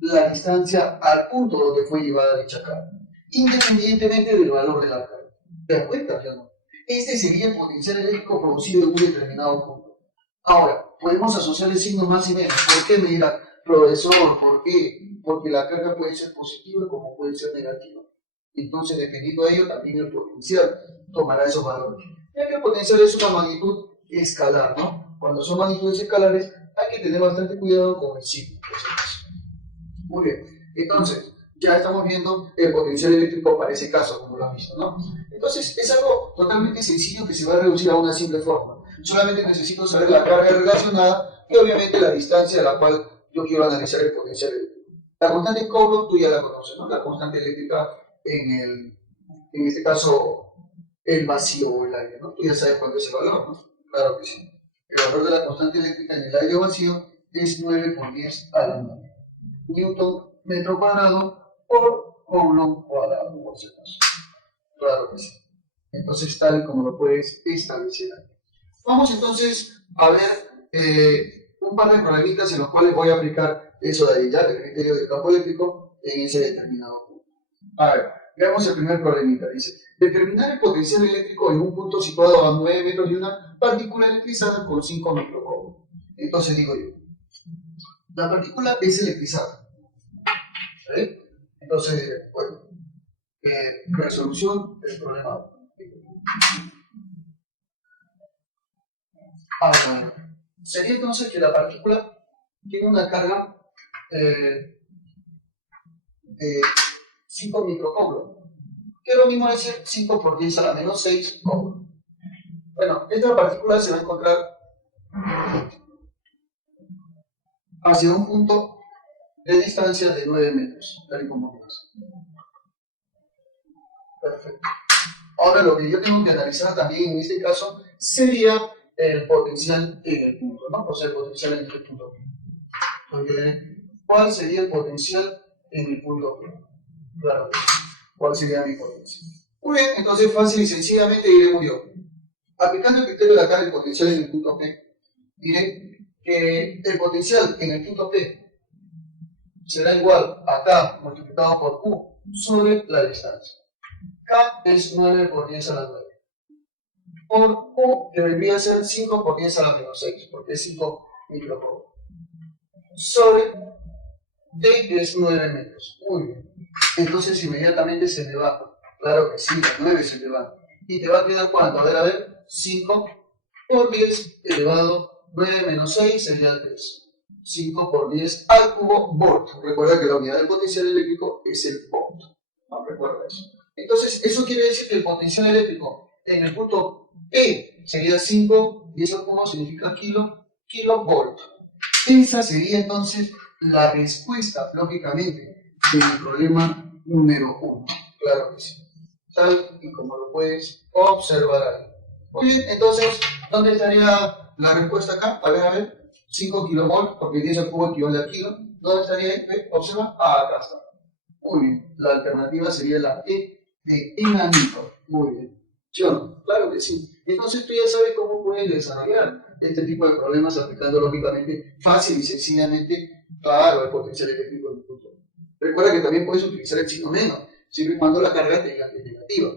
la distancia al punto donde fue llevada dicha carga, independientemente del valor de la carga. ¿Te das cuenta, sí o no? Este sería el potencial eléctrico producido en un determinado punto. Ahora, podemos asociar el signo más y menos. ¿Por qué? Me dirá, profesor, ¿por qué? Porque la carga puede ser positiva como puede ser negativa. Entonces, dependiendo de ello, también el potencial tomará esos valores. Ya que el potencial es una magnitud escalar, ¿no? Cuando son magnitudes escalares, hay que tener bastante cuidado con el signo. Muy bien. Entonces, ya estamos viendo el potencial eléctrico para ese caso, como lo han visto, ¿no? Entonces, es algo totalmente sencillo que se va a reducir a una simple forma. Solamente necesito saber la carga relacionada y obviamente la distancia a la cual yo quiero analizar el potencial eléctrico. La constante Coulomb tú ya la conoces, ¿no? La constante eléctrica en este caso, el vacío o el aire, ¿no? Tú ya sabes cuál es el valor, ¿no? Claro que sí. El valor de la constante eléctrica en el aire vacío es 9 por 10 a la 9. Newton metro cuadrado por Coulomb cuadrado, por si acaso. Claro que sí. Entonces, tal como lo puedes establecer aquí. Vamos entonces a ver un par de problemitas en los cuales voy a aplicar eso de ahí ya, el criterio del campo eléctrico en ese determinado punto. A ver, veamos el primer problemita. Dice, determinar el potencial eléctrico en un punto situado a 9 metros de una partícula electrizada con 5 microcoulomb. Entonces digo yo, la partícula es electrizada. ¿Sí? Entonces, bueno, resolución del problema. Bueno. Sería entonces que la partícula tiene una carga de 5 microcoulomb, que es lo mismo decir 5 por 10 a la menos 6 coulomb. Bueno, esta partícula se va a encontrar hacia un punto de distancia de 9 metros, tal y como vemos. Perfecto. Ahora lo que yo tengo que analizar también en este caso sería el potencial en el punto, ¿no? O sea, el potencial en este punto. ¿Cuál sería el potencial en el punto P? Claro, ¿cuál sería mi potencial? Muy bien, entonces fácil y sencillamente diremos yo. Aplicando el criterio de la carga del potencial en el punto P, diré que el potencial en el punto P será igual a K multiplicado por Q sobre la distancia. K es 9 por 10 a la 9. Por Q debería ser 5 por 10 a la menos 6, porque es 5 microcoulomb. sobre D, que es 9 metros. Muy bien. Entonces inmediatamente se me va. Claro que sí, las 9 se te van. Y te va a quedar ¿cuánto? A ver, 5 por 10 elevado 9 menos 6 sería 3. 5 por 10 al cubo volt. Recuerda que la unidad del potencial eléctrico es el volt. No, recuerda eso. Entonces, eso quiere decir que el potencial eléctrico en el punto E sería 5, 10 al cubo significa kilovolt. Esa sería entonces la respuesta, lógicamente, de mi problema número 1. Claro que sí. Tal y como lo puedes observar ahí. Muy bien, entonces, ¿dónde estaría la respuesta acá? A ver, 5 kilovolts, porque 10 al cubo equivale a kilo. ¿Dónde estaría ahí? Observa, acá está. Muy bien, la alternativa sería la E de enanito. Muy bien. ¿Sí o no? Claro que sí. Entonces tú ya sabes cómo puedes desarrollar este tipo de problemas aplicando lógicamente fácil y sencillamente, claro, el potencial eléctrico del punto. Recuerda que también puedes utilizar el signo menos, siempre y cuando la carga tenga que es negativa.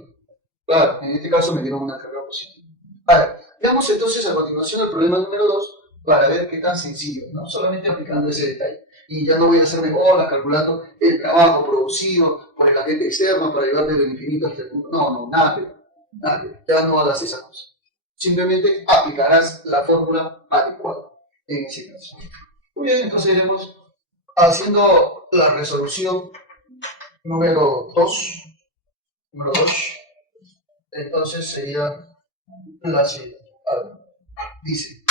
Claro, en este caso me dieron una carga positiva. Vale, veamos entonces a continuación el problema número 2 para ver qué tan sencillo, ¿no? Solamente aplicando ese detalle. Y ya no voy a hacerme bola calculando el trabajo producido por el agente externo para llevar desde el infinito hasta el punto. No, no, nada, ya no hagas esa cosa. Simplemente aplicarás la fórmula adecuada en ese caso. Muy bien, entonces iremos haciendo la resolución número 2. Entonces sería la siguiente. Dice,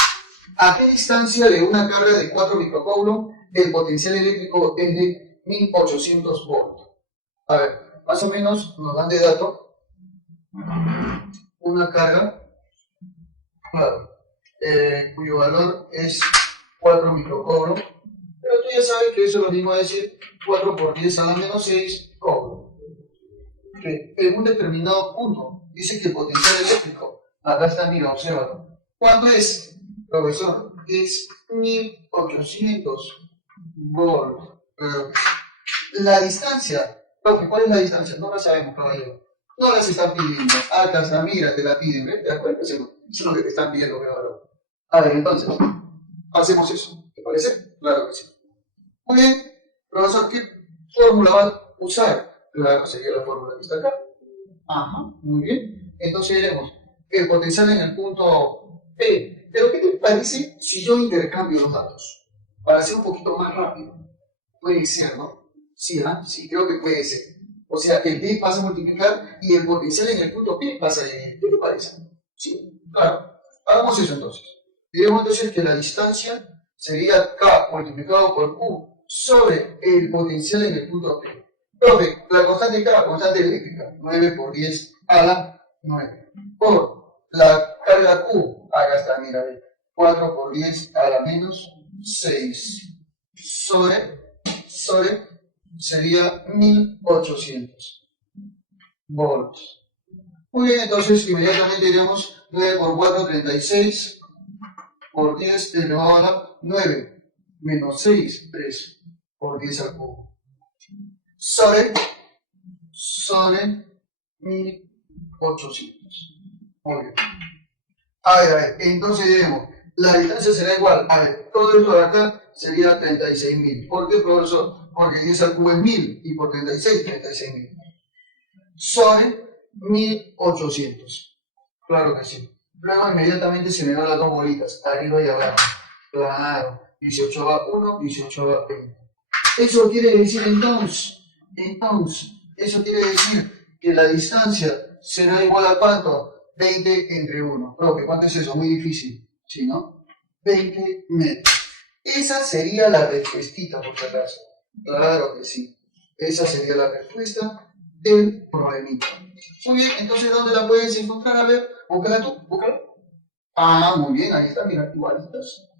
¿a qué distancia de una carga de 4 microcoulomb el potencial eléctrico es de 1800 volts? A ver, más o menos nos dan de dato una carga, claro, cuyo valor es 4 microcoulomb, pero tú ya sabes que eso lo mismo a decir 4 por 10 a la menos 6 coulomb. Que en un determinado punto dice que el potencial eléctrico, acá está, mira, obsérvalo. ¿Cuánto es, profesor? Es 1800 volts. La distancia, profe, ¿cuál es la distancia? No la sabemos, caballero. No las están pidiendo. Acá está, mira, te la piden, ¿ves? ¿Te das cuenta? Eso es lo que te están pidiendo, caballero. A ver, entonces, hacemos eso. ¿Te parece? Claro que sí. Muy bien, profesor, ¿qué fórmula va a usar? Claro, sería la fórmula que está acá. Ajá, muy bien. Entonces diremos el potencial en el punto P. Pero ¿qué te parece si yo intercambio los datos? Para hacer un poquito más rápido. Puede ser, ¿no? Sí, ¿ah? Sí, creo que puede ser. O sea, el P pasa a multiplicar y el potencial en el punto P pasa a dividir. ¿Qué te parece? Sí, claro. Hagamos eso entonces. Diremos entonces que la distancia sería K multiplicado por Q sobre el potencial en el punto P. Profe, la constante K, constante eléctrica, 9 por 10 a la 9. Por la carga Q, acá está, mira, 4 por 10 a la menos 6. Sobre sería 1800 volts. Muy bien, entonces inmediatamente diremos 9 por 4, 36 por 10 elevado a la 9 menos 6, 3 por 10 al cubo. Sobre 1800. Muy bien. A ver, entonces diremos, la distancia será igual, a ver, todo esto de acá sería 36.000. ¿Por qué, profesor? Porque 10 al cubo es 1000 y por 36, 36.000. Sobre 1800. Claro que sí. Luego inmediatamente se me dan las dos bolitas, arriba y abajo. Claro, 18 va 1, 18 va 20. Eso quiere decir entonces, eso quiere decir que la distancia será igual a ¿cuánto? 20 entre 1. Profe, ¿cuánto es eso? Muy difícil, ¿sí, no? 20 metros. Esa sería la respuestita, por si acaso. Claro que sí. Esa sería la respuesta del problemita. Muy bien, entonces ¿dónde la puedes encontrar? A ver, búscala tú, búscala. Ah, muy bien, ahí está, mira, igualitas.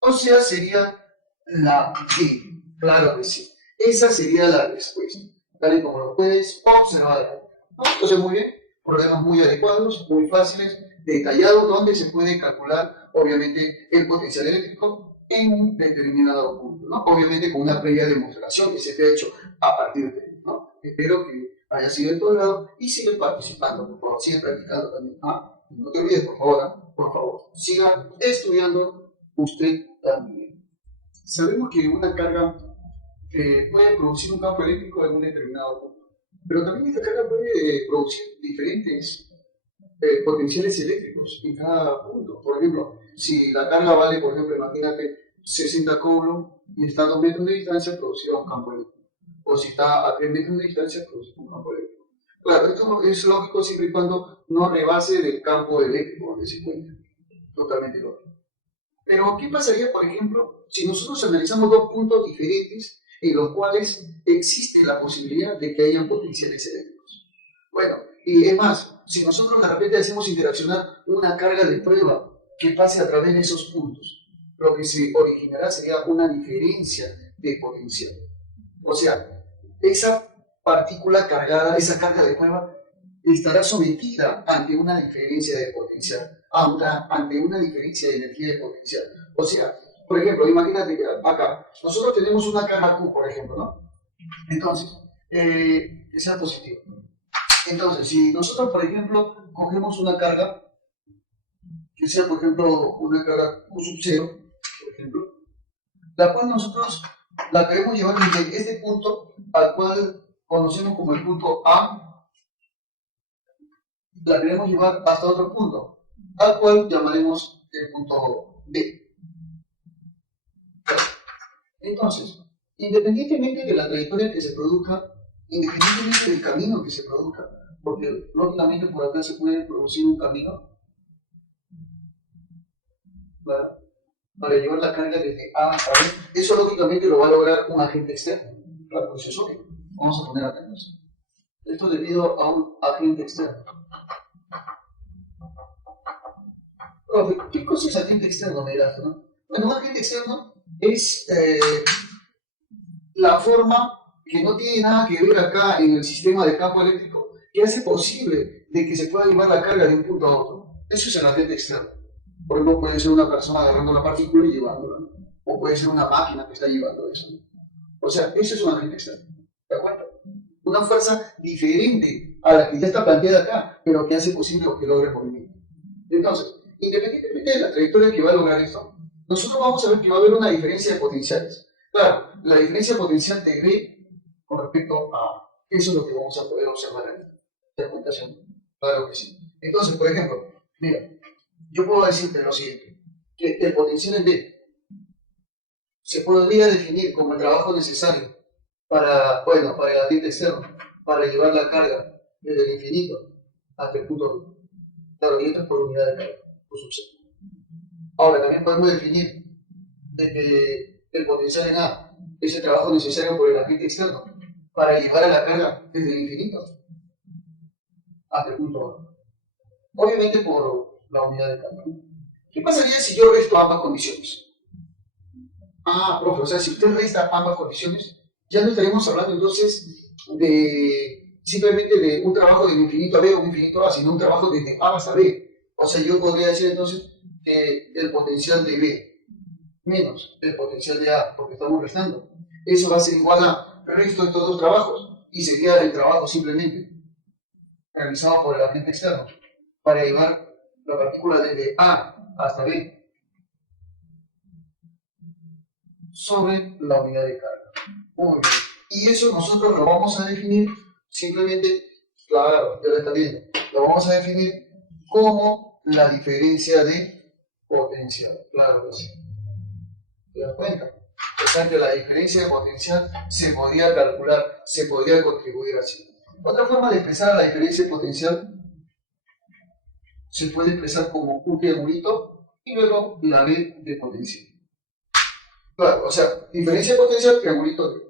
O sea, sería la B. Claro que sí. Esa sería la respuesta, tal y como lo puedes observar. ¿No? Entonces, muy bien, problemas muy adecuados, muy fáciles, detallados, donde se puede calcular, obviamente, el potencial eléctrico en un determinado punto, ¿no? Obviamente con una previa demostración que se te ha hecho a partir de él, ¿no? Espero que haya sido de todo lado y sigue participando, por favor, sigue practicando también. No te olvides, por favor, siga estudiando usted también. sabemos que una carga puede producir un campo eléctrico en un determinado punto, pero también esta carga puede producir diferentes potenciales eléctricos en cada punto. Por ejemplo, si la carga vale, por ejemplo, imagínate 60 coulombs y está a 2 metros de distancia, producirá un campo eléctrico. O si está a 3 metros de distancia, producirá un campo eléctrico. Claro, esto es lógico siempre y cuando no rebase del campo eléctrico donde se encuentra. Totalmente lógico. Pero, ¿qué pasaría, por ejemplo, si nosotros analizamos dos puntos diferentes en los cuales existe la posibilidad de que hayan potenciales eléctricos? Bueno, y es más, si nosotros de repente hacemos interaccionar una carga de prueba que pase a través de esos puntos, lo que se originará sería una diferencia de potencial. O sea, esa partícula cargada, esa carga de prueba, estará sometida ante una diferencia de potencial, ante una diferencia de energía de potencial. O sea, por ejemplo, imagínate que acá, nosotros tenemos una carga Q, por ejemplo, ¿no? Entonces, que sea positivo. Entonces, si nosotros, por ejemplo, cogemos una carga, que sea, por ejemplo, una carga Q sub 0, por ejemplo, la cual nosotros la queremos llevar desde este punto al cual conocemos como el punto A, la queremos llevar hasta otro punto, al cual llamaremos el punto B. Entonces, independientemente de la trayectoria que se produzca, independientemente del camino que se produzca, porque lógicamente por acá se puede producir un camino, ¿verdad?, para llevar la carga desde A hasta B. Eso lógicamente lo va a lograr un agente externo, claro, eso es obvio. Vamos a poner acá entonces. Esto debido a un agente externo. Profe, ¿qué cosa es agente externo, me dirás, no? Bueno, un agente externo es la forma que no tiene nada que ver acá en el sistema de campo eléctrico que hace posible de que se pueda llevar la carga de un punto a otro. Eso es el agente externo. Por ejemplo, puede ser una persona agarrando la partícula y llevándola, ¿no? O puede ser una máquina que está llevando eso, ¿no? O sea, eso es un agente externo. ¿De acuerdo? Una fuerza diferente a la que ya está planteada acá, pero que hace posible que logre el movimiento. Entonces, independientemente de la trayectoria que va a lograr esto, nosotros vamos a ver que va a haber una diferencia de potenciales. Claro, la diferencia potencial de B con respecto a A. Eso es lo que vamos a poder observar ahí. ¿Te das cuenta, sí? Claro que sí. Entonces, por ejemplo, mira, yo puedo decirte lo siguiente, que el potencial en B se podría definir como el trabajo necesario para, bueno, para el agente externo, para llevar la carga desde el infinito hasta el punto B. Claro, y esto es por unidad de carga, por subset. Ahora, también podemos definir de que el potencial en A es el trabajo necesario por el agente externo para llevar a la carga desde el infinito hasta el punto A. Obviamente por la unidad de carga. ¿Qué pasaría si yo resto ambas condiciones? Ah, profe, o sea, si usted resta ambas condiciones, ya no estaríamos hablando entonces de simplemente de un trabajo del infinito a B o un infinito a, sino un trabajo desde A hasta B. O sea, yo podría decir entonces que el potencial de B menos el potencial de A, porque estamos restando, eso va a ser igual a resto de estos dos trabajos, y sería el trabajo simplemente realizado por el agente externo para llevar la partícula desde A hasta B sobre la unidad de carga. Muy bien. Y eso nosotros lo vamos a definir simplemente, claro, ya lo está viendo, lo vamos a definir como la diferencia de potencial. Claro que sí. ¿Te das cuenta? O sea que la diferencia de potencial se podía calcular, se podía contribuir así. Otra forma de expresar la diferencia de potencial se puede expresar como un triangulito y luego la B de potencial. Claro, o sea, diferencia de potencial, triangulito D.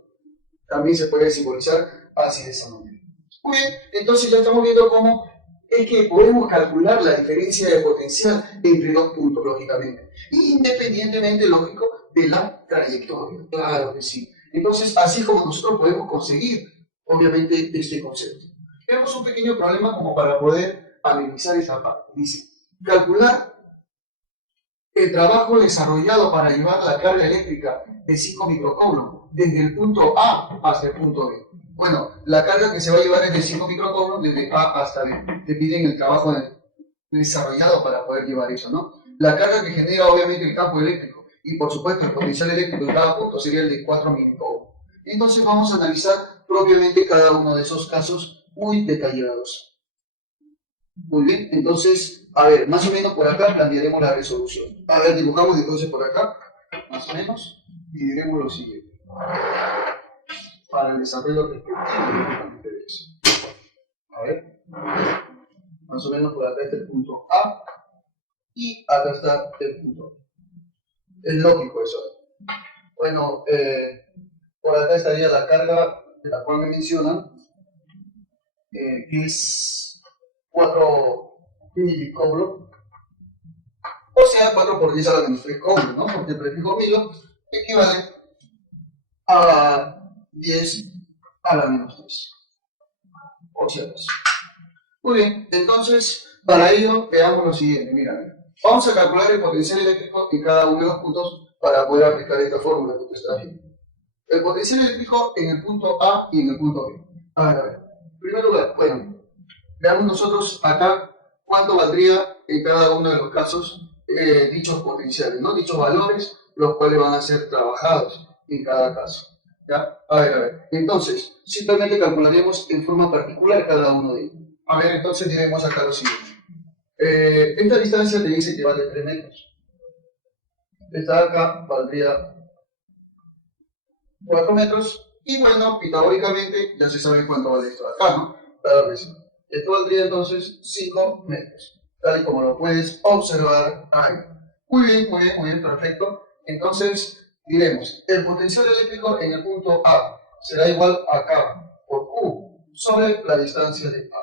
También se puede simbolizar así de esa manera. Muy bien, entonces ya estamos viendo cómo es que podemos calcular la diferencia de potencial entre dos puntos, lógicamente. Independientemente, lógico, de la trayectoria. Claro que sí. Entonces, así es como nosotros podemos conseguir, obviamente, este concepto. Tenemos un pequeño problema como para poder amenizar esta parte. Dice, calcular el trabajo desarrollado para llevar la carga eléctrica de 5 microcoulombs desde el punto A hasta el punto B. Bueno, la carga que se va a llevar es de 5 microcoulombs desde A hasta B. Te piden el trabajo desarrollado para poder llevar eso, ¿no? La carga que genera obviamente el campo eléctrico y por supuesto el potencial eléctrico en cada punto sería el de 4 milicoulomb. Entonces vamos a analizar propiamente cada uno de esos casos muy detallados. Muy bien, entonces, a ver, más o menos por acá plantearemos la resolución. A ver, dibujamos entonces por acá, más o menos, y diremos lo siguiente. Para el desarrollo respectivo de eso. A ver, más o menos por acá está el punto A, y acá está el punto B. Es lógico eso. Bueno, por acá estaría la carga de la cual me mencionan, que es 4 milicoulomb, o sea, 4 por 10 a la menos 3 coulomb, ¿no? Porque el prefijo milo equivale a 10 a la menos 3. O sea, eso. Muy bien, entonces, para ello, veamos lo siguiente. Mira, vamos a calcular el potencial eléctrico en cada uno de los puntos para poder aplicar esta fórmula que tú estás viendo. El potencial eléctrico en el punto A y en el punto B. A ver. En primer lugar, bueno, veamos nosotros acá cuánto valdría en cada uno de los casos dichos potenciales, ¿no? Dichos valores, los cuales van a ser trabajados en cada caso. ¿Ya? A ver. Entonces, simplemente calcularemos en forma particular cada uno de ellos. A ver, entonces diremos acá lo siguiente. Esta distancia te dice que vale 3 metros. Esta de acá valdría 4 metros. Y bueno, pitagóricamente ya se sabe cuánto vale esto de acá, ¿no? Claro que sí. Esto valdría entonces 5 metros. Tal y como lo puedes observar ahí. Muy bien, perfecto. Entonces, diremos, el potencial eléctrico en el punto A será igual a K por Q sobre la distancia de A.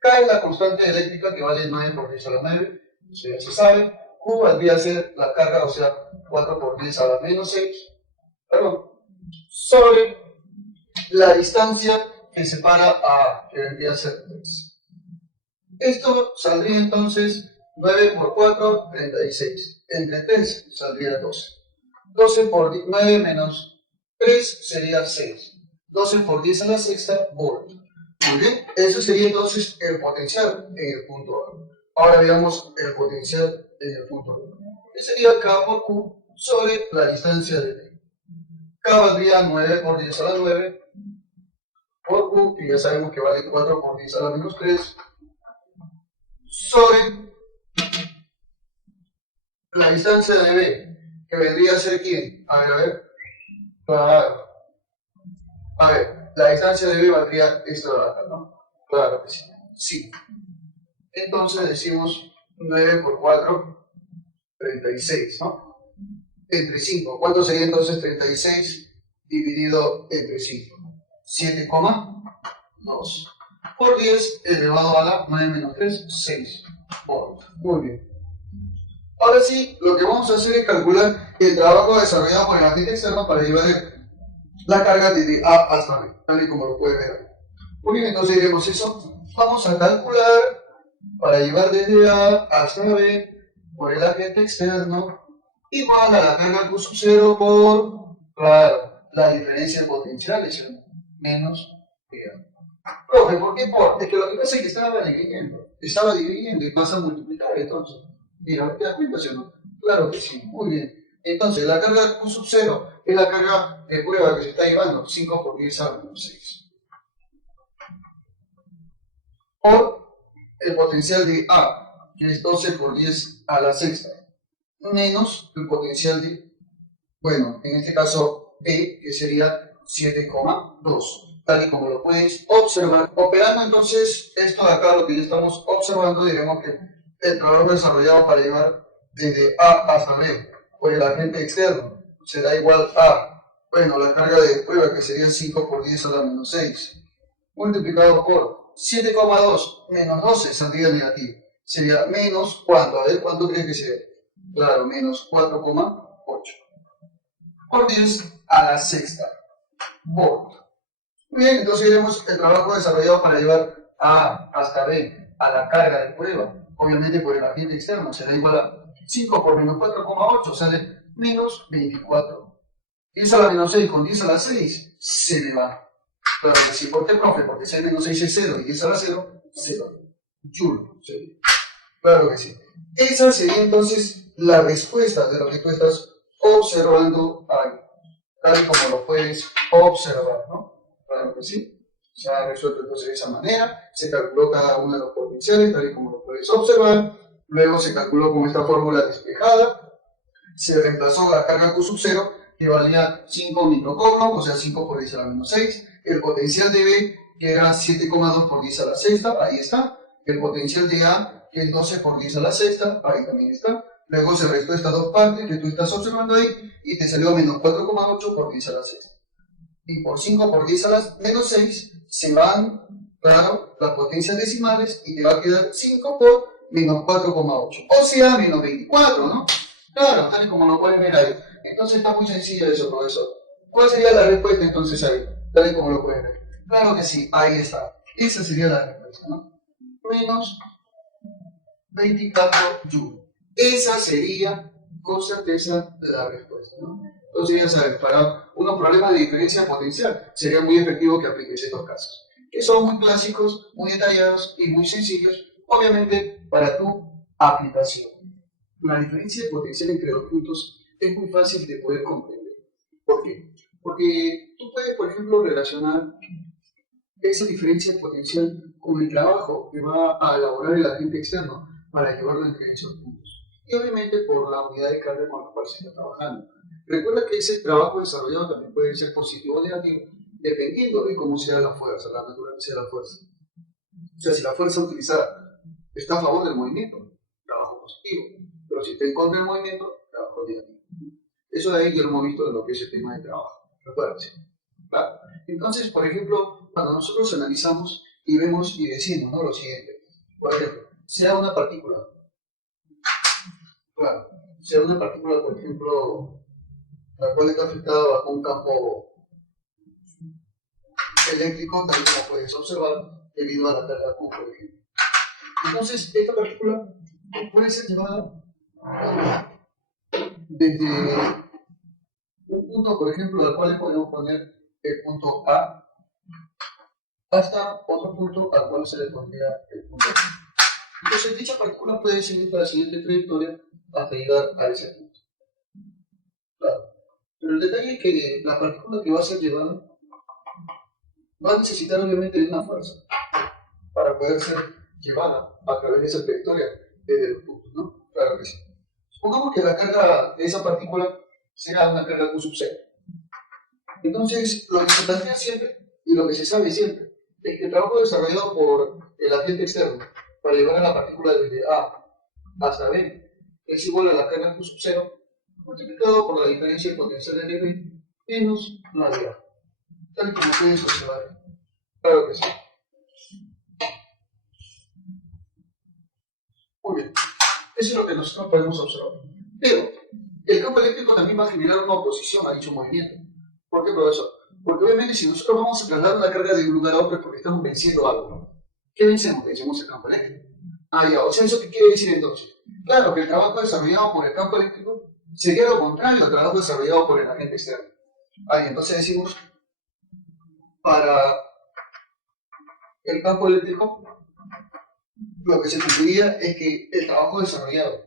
K es la constante eléctrica que vale 9 por 10 a la 9, eso ya se sabe. Q valdría a ser la carga, o sea, 4 por 10 a la menos 6, perdón, sobre la distancia que separa a A, que vendría a ser 3. Esto saldría entonces 9 por 4, 36. Entre 3 saldría 12. 12 por 9 menos 3 sería 6. 12 por 10 a la sexta volt. Muy bien, eso sería entonces el potencial en el punto A. Ahora veamos el potencial en el punto B. Que sería K por Q sobre la distancia de B. K valdría 9 por 10 a la 9 por Q, que ya sabemos que vale 4 por 10 a la menos 3, sobre la distancia de B, que vendría a ser ¿quién? A ver. Claro. A ver, la distancia de B valdría esta de acá, ¿no? Claro que sí. Sí. Entonces decimos 9 por 4, 36, ¿no? Entre 5. ¿Cuánto sería entonces 36 dividido entre 5? 7,2. Por 10 elevado a la 9 menos 3, 6 volt. Muy bien. Ahora sí, lo que vamos a hacer es calcular el trabajo desarrollado por el agente externo para llevar la carga desde A hasta B, tal y como lo puede ver. Muy bien, entonces diremos eso. Vamos a calcular para llevar desde A hasta B por el agente externo igual a la carga Q sub 0 por, claro, la diferencia de potenciales, menos B. Profe, ¿por qué por? Es que lo que pasa es que estaba dividiendo y pasa a multiplicar, entonces. Mira, ¿te das cuenta, sí o no? Claro que sí, muy bien. Entonces, la carga Q sub 0 es la carga de prueba que se está llevando, 5 por 10 a la menos 6. Por el potencial de A, que es 12 por 10 a la sexta, menos el potencial de, bueno, en este caso B, que sería 7,2. Tal y como lo puedes observar. Operando entonces esto de acá, lo que ya estamos observando, diremos que el trabajo desarrollado para llevar desde A hasta B por el agente externo será igual a, bueno, la carga de prueba que sería 5 por 10 a la menos 6 multiplicado por 7,2 menos 12 saldría negativo. Sería menos, ¿cuánto? A ver, ¿cuánto crees que sería? Claro, menos 4,8 por 10 a la sexta volt. Muy bien, entonces veremos el trabajo desarrollado para llevar A hasta B a la carga de prueba. Obviamente por el agente externo será igual a 5 por menos 4,8, sale menos 24. 10 a la menos 6 con 10 a la 6 se le va. Claro que sí. ¿Por qué, profe? Porque 6 menos 6 es 0 y 10 a la 0, 0. Joule. Claro que sí. Esa sería entonces la respuesta de lo que tú estás observando ahí, tal y como lo puedes observar, ¿no? Claro que sí. Se ha resuelto entonces de esa manera, se calculó cada uno de los potenciales, tal y como lo puedes observar, luego se calculó con esta fórmula despejada, se reemplazó la carga Q sub 0, que valía 5 microcoulomb, o sea 5 por 10 a la menos 6, el potencial de B, que era 7,2 por 10 a la sexta, ahí está, el potencial de A, que es 12 por 10 a la sexta, ahí también está, luego se restó estas dos partes que tú estás observando ahí, y te salió menos 4,8 por 10 a la sexta. Y por 5 por 10 a la menos 6 se van, claro, las potencias decimales y te va a quedar 5 por menos 4,8. O sea, menos 24, ¿no? Claro, tal y como lo pueden ver ahí. Entonces está muy sencillo eso, profesor. ¿Cuál sería la respuesta entonces ahí? Tal y como lo pueden ver. Claro que sí, ahí está. Esa sería la respuesta, ¿no? Menos 24 joules. Esa sería con certeza la respuesta, ¿no? Entonces ya sabes, para unos problemas de diferencia potencial sería muy efectivo que apliques estos casos, que son muy clásicos, muy detallados y muy sencillos, obviamente para tu aplicación. La diferencia de potencial entre dos puntos es muy fácil de poder comprender. ¿Por qué? Porque tú puedes, por ejemplo, relacionar esa diferencia de potencial con el trabajo que va a elaborar el agente externo para llevarlo entre esos puntos. Y obviamente por la unidad de carga con la cual se está trabajando. Recuerda que ese trabajo desarrollado también puede ser positivo o negativo, dependiendo de cómo sea la fuerza, la naturaleza de la fuerza. O sea, si la fuerza utilizada está a favor del movimiento, trabajo positivo. Pero si está en contra del movimiento, trabajo negativo. Eso de ahí ya lo hemos visto en lo que es el tema de trabajo. Recuérdense. Claro. Entonces, por ejemplo, cuando nosotros analizamos y vemos y decimos, ¿no?, lo siguiente. Por ejemplo, sea una partícula. Claro. Sea una partícula, por ejemplo, la cual está afectada bajo un campo eléctrico, tal como puedes observar, debido a la carga Q, por ejemplo. Entonces, esta partícula puede ser llevada desde un punto, por ejemplo, al cual le podemos poner el punto A, hasta otro punto al cual se le pondría el punto B. Entonces, dicha partícula puede seguir la siguiente trayectoria hasta llegar a ese punto. Claro. Pero el detalle es que la partícula que va a ser llevada va a necesitar obviamente de una fuerza para poder ser llevada a través de esa trayectoria desde los puntos, ¿no? Claro que sí. Supongamos que la carga de esa partícula será una carga Q sub 0. Entonces, lo que se plantea siempre, y lo que se sabe siempre, es que el trabajo desarrollado por el agente externo para llevar a la partícula desde A hasta B es igual a la carga Q sub 0 multiplicado por la diferencia de potencial de B menos la de A. Tal como puedes observar. Claro que sí. Muy bien. Eso es lo que nosotros podemos observar. Pero el campo eléctrico también va a generar una oposición a dicho movimiento. ¿Por qué, profesor? Porque obviamente si nosotros vamos a trasladar una carga de un lugar a otro es porque estamos venciendo algo, ¿no? ¿Qué vencemos? Vencemos el campo eléctrico. Ah, ya. O sea, ¿eso qué quiere decir entonces? Claro que el trabajo desarrollado por el campo eléctrico sería lo contrario al trabajo desarrollado por el agente externo. Ahí, entonces decimos, para el campo eléctrico, lo que se cumpliría es que el trabajo desarrollado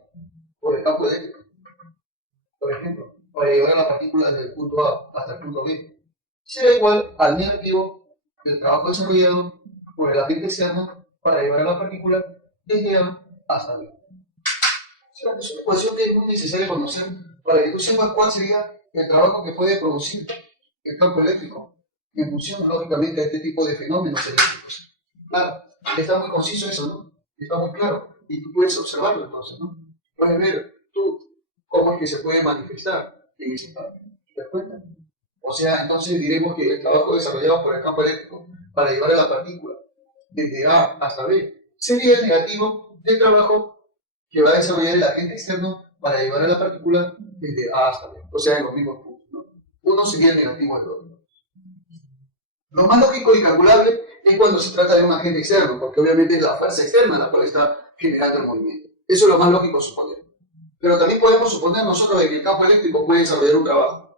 por el campo eléctrico, por ejemplo, para llevar a la partícula desde el punto A hasta el punto B, será igual al negativo del trabajo desarrollado por el agente externo para llevar a la partícula desde A hasta B. Es una ecuación que es muy necesaria conocer para que tú sepas cuál sería el trabajo que puede producir el campo eléctrico en función, lógicamente, a este tipo de fenómenos eléctricos. Claro, está muy conciso eso, ¿no? Está muy claro. Y tú puedes observarlo entonces, ¿no? Puedes ver tú cómo es que se puede manifestar en ese campo. ¿Te das cuenta? O sea, entonces diremos que el trabajo desarrollado por el campo eléctrico para llevar a la partícula desde A hasta B sería el negativo del trabajo que va a desarrollar el agente externo para llevar a la partícula desde A hasta B. O sea, en los mismos puntos, ¿no? Uno sería el negativo del otro. Lo más lógico y calculable es cuando se trata de un agente externo, porque obviamente es la fuerza externa la cual está generando el movimiento. Eso es lo más lógico suponer. Pero también podemos suponer nosotros que el campo eléctrico puede desarrollar un trabajo.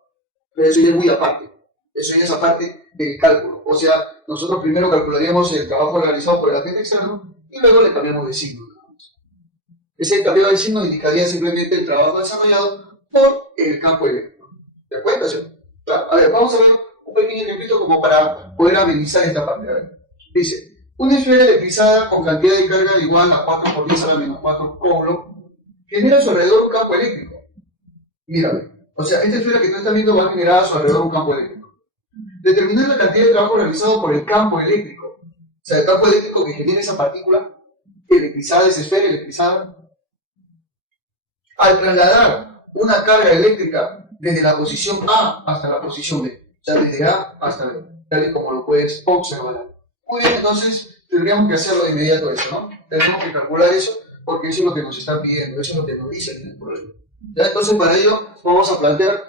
Pero eso ya es muy aparte. Eso ya es aparte del cálculo. O sea, nosotros primero calcularíamos el trabajo realizado por el agente externo y luego le cambiamos de signo. Ese cambio de signo indicaría simplemente el trabajo desarrollado por el campo eléctrico. ¿De acuerdo? A ver, vamos a ver un pequeño ejemplito como para poder amenizar esta parte. A ver. Dice, una esfera electrizada con cantidad de carga igual a 4 por 10 a la menos 4 coulombs genera a su alrededor un campo eléctrico. Mira, o sea, esta esfera que tú estás viendo va a generar a su alrededor un campo eléctrico. Determinar la cantidad de trabajo realizado por el campo eléctrico. O sea, el campo eléctrico que genera esa partícula electrizada, esa esfera electrizada, al trasladar una carga eléctrica desde la posición A hasta la posición B. O sea, desde A hasta B, tal y como lo puedes observar. Muy bien, entonces tendríamos que hacerlo de inmediato eso, ¿no? Tenemos que calcular eso porque eso es lo que nos está pidiendo, eso es lo que nos dice en el problema. ¿Ya? Entonces, para ello vamos a plantear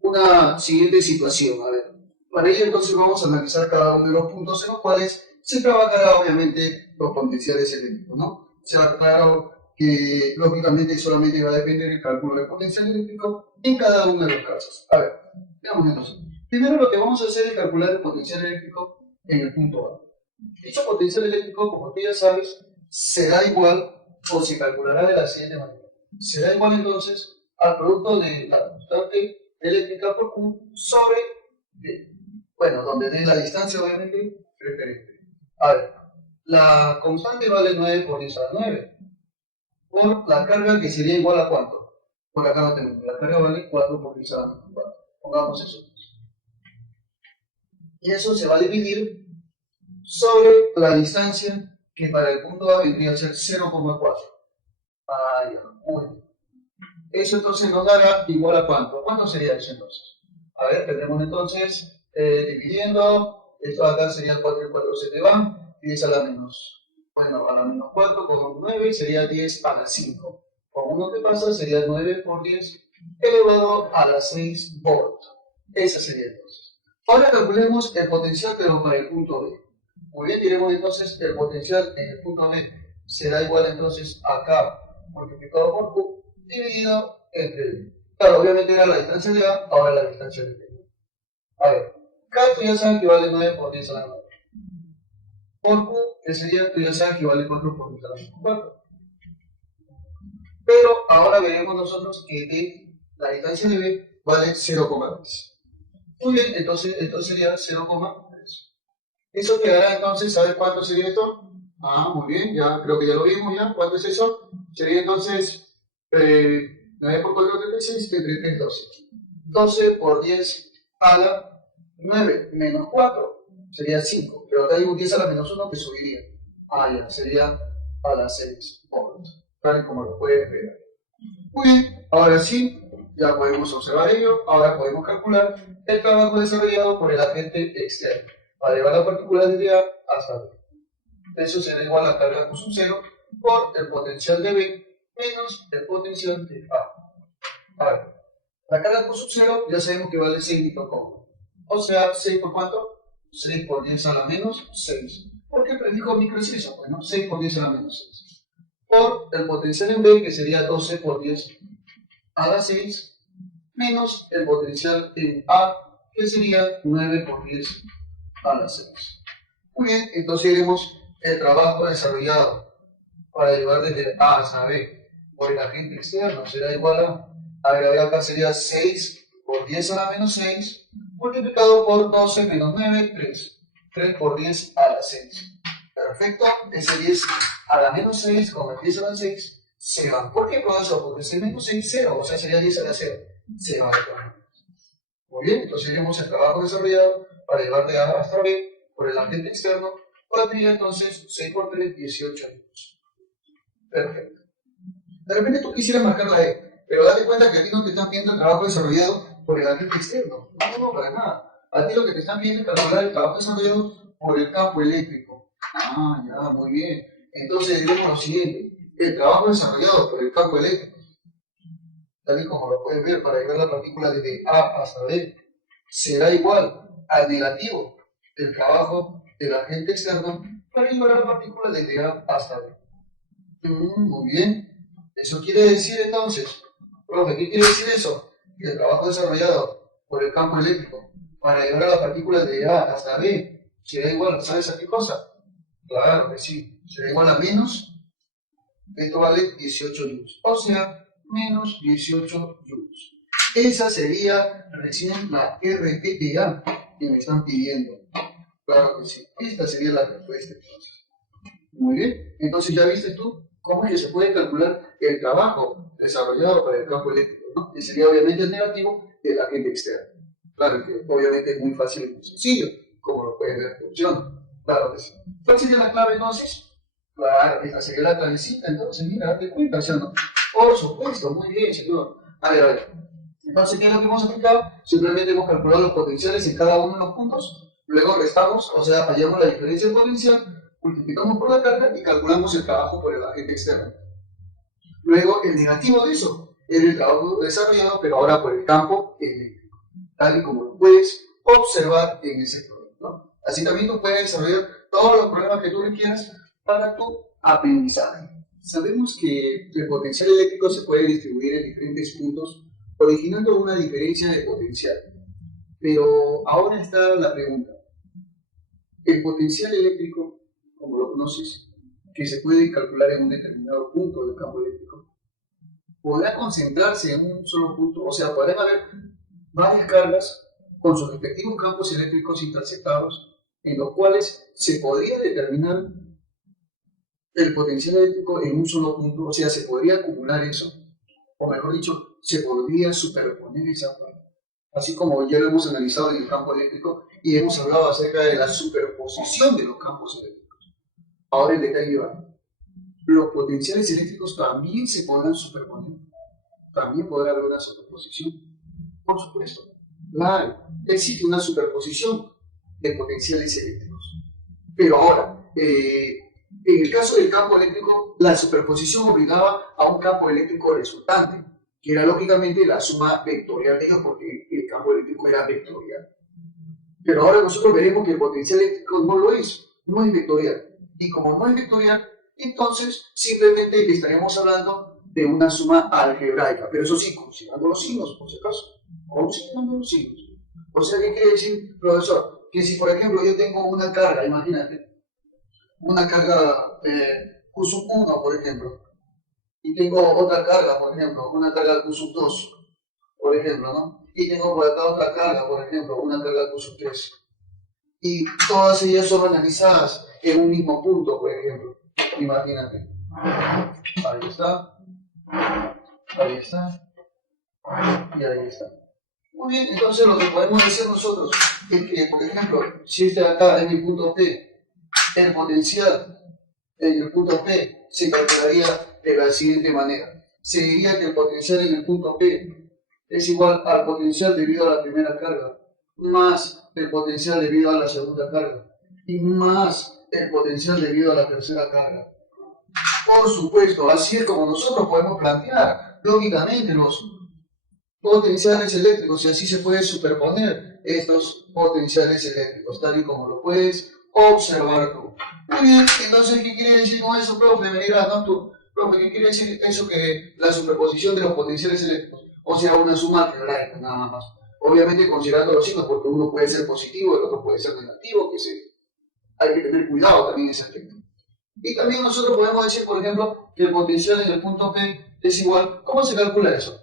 una siguiente situación. A ver, para ello entonces vamos a analizar cada uno de los puntos en los cuales se trabajará obviamente los potenciales eléctricos, ¿no? Se va claro que lógicamente solamente va a depender el cálculo del potencial eléctrico en cada uno de los casos. A ver, veamos entonces. Primero lo que vamos a hacer es calcular el potencial eléctrico en el punto A. Dicho potencial eléctrico, como tú ya sabes, será igual, o se calculará de la siguiente manera. Será igual entonces al producto de la constante eléctrica por Q sobre D. Bueno, donde D es la distancia obviamente referente. A ver, la constante vale 9 por 10 a la 9. Por la carga que sería igual a ¿cuánto? Por acá no tenemos. La carga vale 4 por 10 a la 9. Pongamos eso. Y eso se va a dividir sobre la distancia que para el punto A vendría a ser 0,4. Ah, ya. Muy bien. Eso entonces nos dará igual a ¿cuánto? ¿Cuánto sería eso entonces? A ver, tenemos entonces dividiendo, esto acá sería 4 y 4 se te van, 10 a la menos, bueno, a la menos 4 con 9 sería 10 a la 5. Con 1 que pasa sería 9 por 10 elevado a la 6 volt. Esa sería entonces. Ahora calculemos el potencial pero para el punto B. Muy bien, diremos entonces el potencial en el punto B será igual entonces a K multiplicado por Q dividido entre B. Claro, obviamente era la distancia de A, ahora la distancia de B. A ver, K tú ya sabes que vale 9 por 10 a la 9. Por Q, que sería, tú ya sabes que vale 4 por 10 a la menos 4. Pero ahora veremos nosotros que D, la distancia de B, vale 0,3. Muy bien, entonces esto sería 0,3. Eso quedará entonces, ¿sabes cuánto sería esto? Ah, muy bien, ya creo que ya lo vimos ya. ¿Cuánto es eso? Sería entonces 9 por 4, 36, 33, 12. 12 por 10 a la 9 menos 4 sería 5. Pero acá hay un 10 a la menos 1 que subiría. Ah, ya, sería a la 6 volt. Tal como lo puedes ver. Muy bien, ahora sí, ya podemos observar ello. Ahora podemos calcular el trabajo desarrollado por el agente externo para llevar la partícula desde A hasta B. Eso será igual a carga Q sub 0 por el potencial de B menos el potencial de A. A ver, la carga Q sub 0 ya sabemos que vale 6 microcoulombs. O sea, 6 por ¿cuánto? 6 por 10 a la menos 6. ¿Por qué predijo micro es eso? Bueno, 6 por 10 a la menos 6. Por el potencial en B, que sería 12 por 10 a la 6, menos el potencial en A, que sería 9 por 10 a la 6. Muy bien, entonces veremos el trabajo desarrollado para llevar desde A hasta B por el agente externo será igual a ver, acá sería 6 por 10 a la menos 6 multiplicado por 12 menos 9, 3. 3 por 10 a la 6. Perfecto, ese 10 a la menos 6 con el 10 a la 6 se van. ¿Por qué todo eso? Porque ese menos 6, 0, o sea sería 10 a la 0. Se va a. Muy bien, entonces veremos el trabajo desarrollado para llevar de A hasta B por el agente externo, valdría entonces 6 por 3, 18 minutos. Perfecto. De repente tú quisieras marcar la E, pero date cuenta que a ti no te están pidiendo el trabajo desarrollado por el agente externo. No, para nada. A ti lo que te están pidiendo es calcular el trabajo desarrollado por el campo eléctrico. Ah, ya, muy bien. Entonces diremos lo siguiente. El trabajo desarrollado por el campo eléctrico, tal y como lo puedes ver para llevar la partícula desde A hasta B, será igual al negativo del trabajo del agente externo para llevar la partícula desde A hasta B. Muy bien. Eso quiere decir entonces, profe, ¿qué quiere decir eso? Que el trabajo desarrollado por el campo eléctrico para llevar a la partícula de A hasta B será igual, ¿sabes a qué cosa? Claro que sí, será igual a menos, esto vale 18 joules, o sea, menos 18 joules. Esa sería recién la RPTA que me están pidiendo. Claro que sí. Esta sería la respuesta. Muy bien. Entonces ya viste tú cómo es que se puede calcular el trabajo desarrollado para el campo eléctrico, ¿no? Y sería obviamente el negativo del agente externo. Claro que obviamente es muy fácil y muy sencillo, como lo pueden ver, funciona. Claro que sí. ¿Cuál sería la clave entonces? Claro, esta sería la clavecita, entonces mira, date cuenta, ¿sí o no? Por supuesto, muy bien, señor. A ver. Entonces, ¿qué es lo que hemos aplicado? Simplemente hemos calculado los potenciales en cada uno de los puntos, luego restamos, o sea, hallamos la diferencia de potencial, multiplicamos por la carga y calculamos el trabajo por el agente externo. Luego, el negativo de eso es el trabajo desarrollado, pero ahora por el campo eléctrico, tal y como lo puedes observar en ese programa, ¿no? Así también tú puedes desarrollar todos los problemas que tú requieras para tu aprendizaje. Sabemos que el potencial eléctrico se puede distribuir en diferentes puntos, originando una diferencia de potencial. Pero ahora está la pregunta. El potencial eléctrico, como lo conoces, que se puede calcular en un determinado punto del campo eléctrico, podrá concentrarse en un solo punto, o sea, podrán haber varias cargas con sus respectivos campos eléctricos interceptados, en los cuales se podría determinar el potencial eléctrico en un solo punto, o sea, se podría acumular eso, o mejor dicho, se podría superponer esa parte. Así como ya lo hemos analizado en el campo eléctrico y hemos hablado acerca de la superposición de los campos eléctricos. Ahora el detalle va. Los potenciales eléctricos también se podrán superponer. También podrá haber una superposición. Por supuesto. Claro, existe una superposición de potenciales eléctricos. Pero ahora, en el caso del campo eléctrico, la superposición obligaba a un campo eléctrico resultante, que era lógicamente la suma vectorial de ellos, porque el campo eléctrico era vectorial. Pero ahora nosotros veremos que el potencial eléctrico no lo es, no es vectorial. Y como no es vectorial, entonces simplemente estaremos hablando de una suma algebraica, pero eso sí, considerando los signos, por si acaso. Considerando los signos. O sea, ¿qué quiere decir, profesor? Que si, por ejemplo, yo tengo una carga, imagínate, una carga Q1, por ejemplo, y tengo otra carga, por ejemplo, una carga Q2, por ejemplo, ¿no? Y tengo por acá otra carga, por ejemplo, una carga Q3. Y todas ellas son analizadas en un mismo punto, por ejemplo. Imagínate. Ahí está. Ahí está. Y ahí está. Muy bien, entonces lo que podemos decir nosotros es que, por ejemplo, si este de acá es mi punto P, el potencial en el punto P se calcularía de la siguiente manera. Se diría que el potencial en el punto P es igual al potencial debido a la primera carga, más el potencial debido a la segunda carga, y más el potencial debido a la tercera carga. Por supuesto, así es como nosotros podemos plantear, lógicamente, los potenciales eléctricos, y así se puede superponer estos potenciales eléctricos, tal y como lo puedes observar tú. Muy bien, entonces, ¿qué quiere decir con eso, profe? Me dirás, ¿no? Tú, profe, ¿qué quiere decir eso que la superposición de los potenciales eléctricos? O sea, una suma algebraica, nada más. Obviamente considerando los signos, porque uno puede ser positivo, el otro puede ser negativo, hay que tener cuidado también en ese aspecto. Y también nosotros podemos decir, por ejemplo, que el potencial en el punto P es igual. ¿Cómo se calcula eso?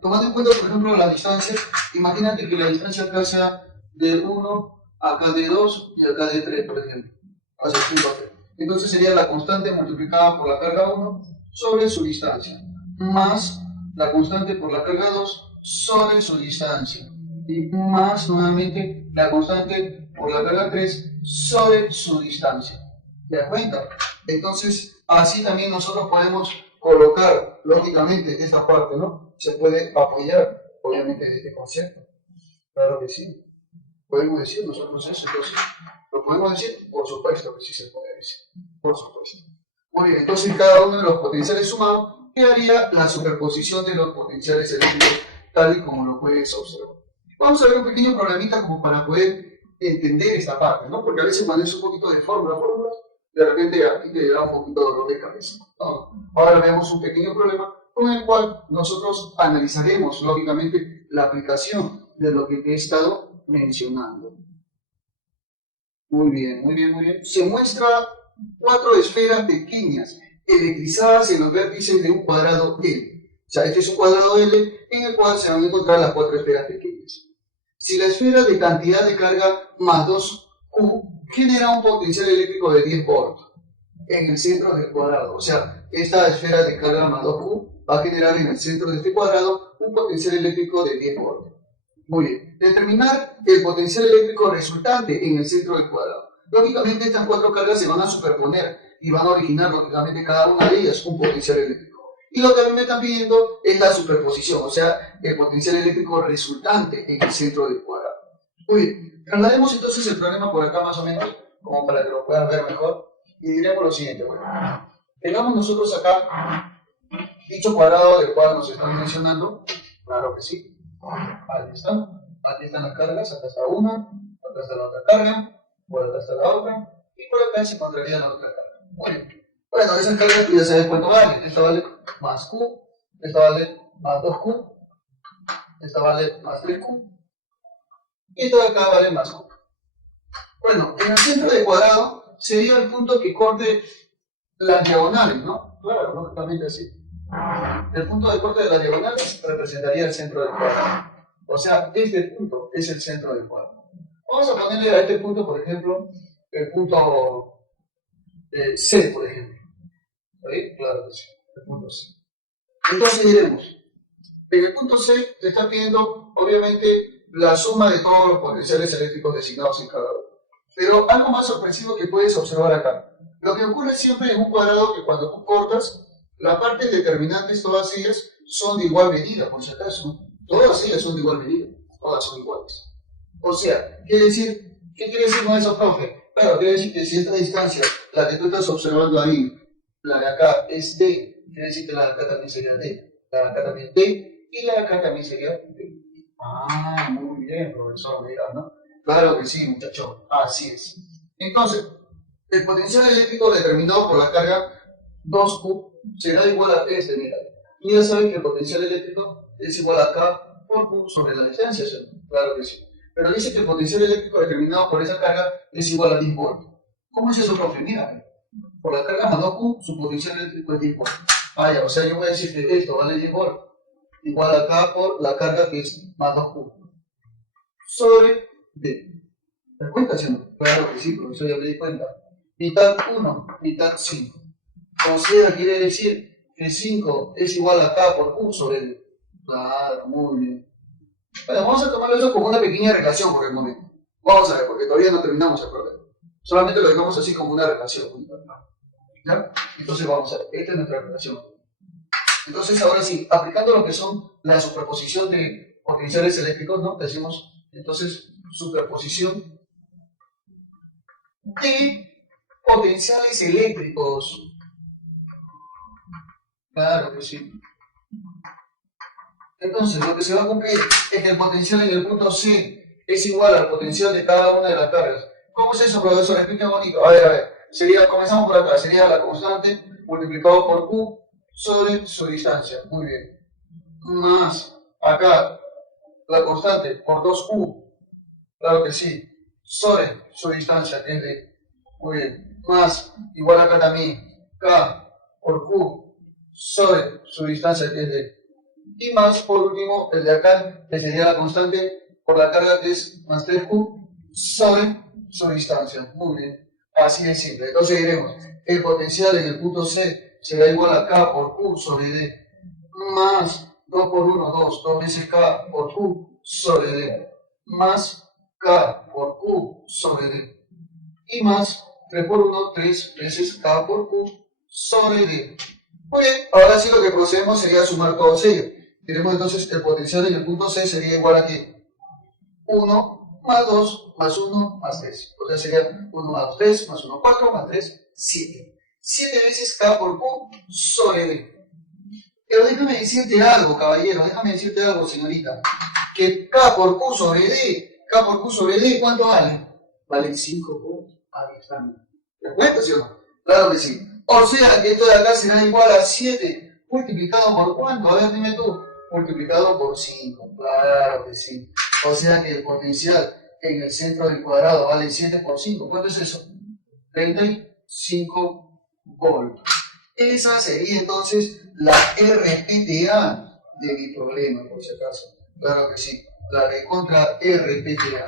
Tomando en cuenta, por ejemplo, la distancia, imagínate que la distancia acá sea de 1, acá de 2 y acá de 3, por ejemplo, hacia el punto P. Entonces sería la constante multiplicada por la carga 1 sobre su distancia, más la constante por la carga 2 sobre su distancia, y más nuevamente la constante por la carga 3 sobre su distancia. ¿Te das cuenta? Entonces, así también nosotros podemos colocar, lógicamente, esta parte, ¿no? Se puede apoyar, obviamente, de este concepto. Claro que sí. Podemos decir nosotros eso, entonces, ¿lo podemos decir? Por supuesto que sí se puede decir. Por supuesto. Muy bien, entonces cada uno de los potenciales sumados quedaría la superposición de los potenciales eléctricos, tal y como lo puedes observar. Vamos a ver un pequeño problemita como para poder entender esta parte, ¿no? Porque a veces cuando es un poquito de fórmulas, de repente a ti te da un poquito de dolor de cabeza, ¿no? Ahora vemos un pequeño problema con el cual nosotros analizaremos, lógicamente, la aplicación de lo que te he estado mencionando. Muy bien, muy bien, muy bien. Se muestra 4 esferas pequeñas electrizadas en los vértices de un cuadrado L. sea, este es un cuadrado L en el cual se van a encontrar las 4 esferas pequeñas. Si la esfera de cantidad de carga más 2Q genera un potencial eléctrico de 10 volts en el centro del cuadrado, o sea, esta esfera de carga más 2Q va a generar en el centro de este cuadrado un potencial eléctrico de 10 volts. Muy bien, determinar el potencial eléctrico resultante en el centro del cuadrado. Lógicamente estas 4 cargas se van a superponer y van a originar lógicamente cada una de ellas un potencial eléctrico. Y lo que a mí me están pidiendo es la superposición, o sea, el potencial eléctrico resultante en el centro del cuadrado. Muy bien, traslademos entonces el problema por acá más o menos, como para que lo puedan ver mejor, y diremos lo siguiente. Bueno, tengamos nosotros acá dicho cuadrado del cual nos están mencionando, claro que sí, ahí están las cargas, acá está una, acá está la otra carga, por acá está la otra, y por acá se encontraría la otra carga. Muy bien. Bueno, esas cargas tú ya sabes cuánto vale. Esta vale más Q, esta vale más 2Q, esta vale más 3Q, y esta de acá vale más Q. Bueno, en el centro del cuadrado sería el punto que corte las diagonales, ¿no? Claro, lógicamente así. El punto de corte de las diagonales representaría el centro del cuadrado. O sea, este punto es el centro del cuadrado. Vamos a ponerle a este punto, por ejemplo, el punto C, por ejemplo. ¿Sí? Claro que sí, el punto C. Entonces diremos, en el punto C te está pidiendo, obviamente, la suma de todos los potenciales eléctricos designados en cada uno. Pero algo más sorpresivo que puedes observar acá. Lo que ocurre siempre en un cuadrado que cuando tú cortas, las partes determinantes, todas ellas, son de igual medida, por si acaso. Todas ellas son de igual medida, todas son iguales. O sea, ¿qué quiere decir con eso, profe? Claro, quiere decir que si esta distancia, la que tú estás observando ahí, la de acá es D, quiere decir que la de acá también sería D, la de acá también D, y la de acá también sería D. Ah, muy bien, profesor, mira, ¿no? Claro que sí, muchacho, así es. Entonces, el potencial eléctrico determinado por la carga 2Q será igual a este, mira. Y ya saben que el potencial eléctrico es igual a K por Q sobre la distancia, ¿sí? Claro que sí. Pero dice que el potencial eléctrico determinado por esa carga es igual a 10 volts. ¿Cómo es eso, profe? Mira, por la carga más 2Q, su potencial eléctrico es 10 volts. Ah, ya, o sea, yo voy a decir que esto vale 10 volts, igual a K por la carga que es más 2Q, sobre D. ¿Te das cuenta, sí? Claro que sí, profesor, ya me di cuenta. Mitad 1, mitad 5. O sea, quiere decir que 5 es igual a K por Q sobre D. Claro, muy bien. Bueno, vamos a tomarlo eso como una pequeña relación por el momento. Vamos a ver, porque todavía no terminamos el problema. Solamente lo dejamos así como una relación. ¿Ya? Entonces vamos a ver, esta es nuestra relación. Entonces ahora sí, aplicando lo que son la superposición de potenciales eléctricos, ¿no? Decimos entonces superposición de potenciales eléctricos. Claro que sí. Entonces lo que se va a cumplir es que el potencial en el punto C es igual al potencial de cada una de las cargas. ¿Cómo es eso, profesor? Explica bonito. A ver. Comenzamos por acá. Sería la constante multiplicado por Q sobre su distancia. Muy bien. Más acá la constante por 2Q. Claro que sí. Sobre su distancia, que es de. Muy bien. Más igual acá también. K por Q sobre su distancia, que es de. Y más, por último, el de acá, que sería la constante por la carga, que es más 3Q sobre su distancia. Muy bien. Así de simple. Entonces diremos, el potencial en el punto C será igual a K por Q sobre D, más 2 por 1, 2 veces K por Q sobre D, más K por Q sobre D, y más 3 por 1, 3 veces K por Q sobre D. Muy bien, ahora sí lo que procedemos sería sumar todos ellos. Diremos entonces el potencial en el punto C sería igual a ¿qué? 1 más 2 más 1 más 3. O sea, sería 1 más 2, 3, más 1, 4, más 3, 7. 7 veces K por Q sobre D. Pero déjame decirte algo, caballero, déjame decirte algo, señorita. Que K por Q sobre D, ¿cuánto vale? Vale 5 volts. Ahí está. ¿Te das cuenta, sí o no? Claro que sí. O sea, que esto de acá será igual a 7 multiplicado por ¿cuánto? A ver, dime tú. Multiplicado por 5. Claro que sí. O sea que el potencial en el centro del cuadrado vale 7 por 5. ¿Cuánto es eso? 35 volts. Esa sería entonces la RPTA de mi problema, por si acaso. Claro que sí, la recontra RPTA.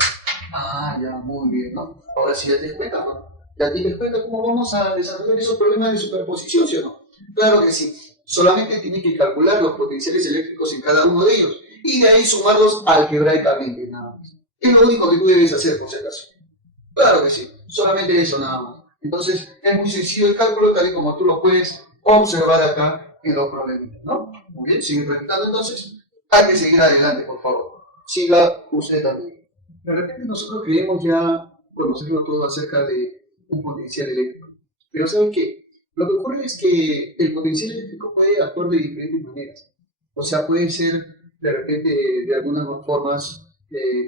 Ah, ya, muy bien, ¿no? Ahora sí ya te das cuenta, ¿no? Ya te das cuenta cómo vamos a desarrollar esos problemas de superposición, ¿sí o no? Claro que sí. Solamente tienes que calcular los potenciales eléctricos en cada uno de ellos y de ahí sumarlos algebraicamente, nada más. Es lo único que tú debes hacer, por si acaso. Claro que sí, solamente eso nada más. Entonces, es muy sencillo el cálculo, tal y como tú lo puedes observar acá en los problemas, ¿no? Muy bien, sigue practicando entonces. Hay que seguir adelante, por favor. Siga usted también. De repente nosotros creemos ya conocerlo todo acerca de un potencial eléctrico. Pero ¿saben qué? Lo que ocurre es que el potencial eléctrico puede actuar de diferentes maneras. O sea, puede ser de repente de algunas formas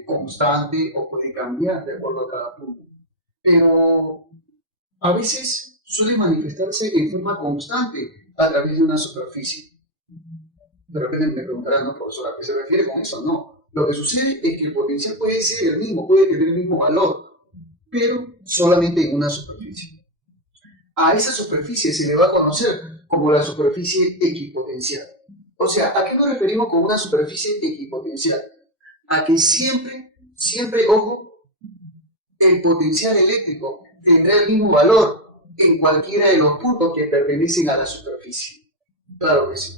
constante o puede cambiar de acuerdo a cada punto. Pero a veces suele manifestarse en forma constante a través de una superficie. De repente me preguntarán, ¿no, profesor, a qué se refiere con eso? No. Lo que sucede es que el potencial puede ser el mismo, puede tener el mismo valor, pero solamente en una superficie. A esa superficie se le va a conocer como la superficie equipotencial. O sea, ¿a qué nos referimos con una superficie equipotencial? A que siempre, ojo, el potencial eléctrico tendrá el mismo valor en cualquiera de los puntos que pertenecen a la superficie. Claro que sí.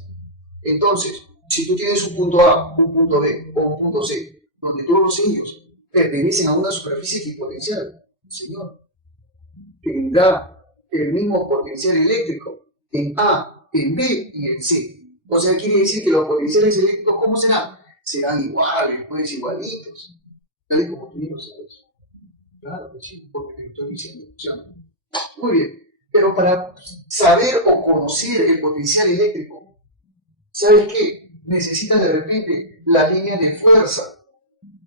Entonces, si tú tienes un punto A, un punto B o un punto C, donde todos ellos pertenecen a una superficie equipotencial, señor, tendrá el mismo potencial eléctrico en A, en B y en C. O sea, quiere decir que los potenciales eléctricos, ¿cómo serán? Serán iguales, pues igualitos, tal y como tú mismo sabes. Claro que sí, porque te lo estoy diciendo. O sea, muy bien, pero para saber o conocer el potencial eléctrico, ¿sabes qué? Necesitas de repente las líneas de fuerza.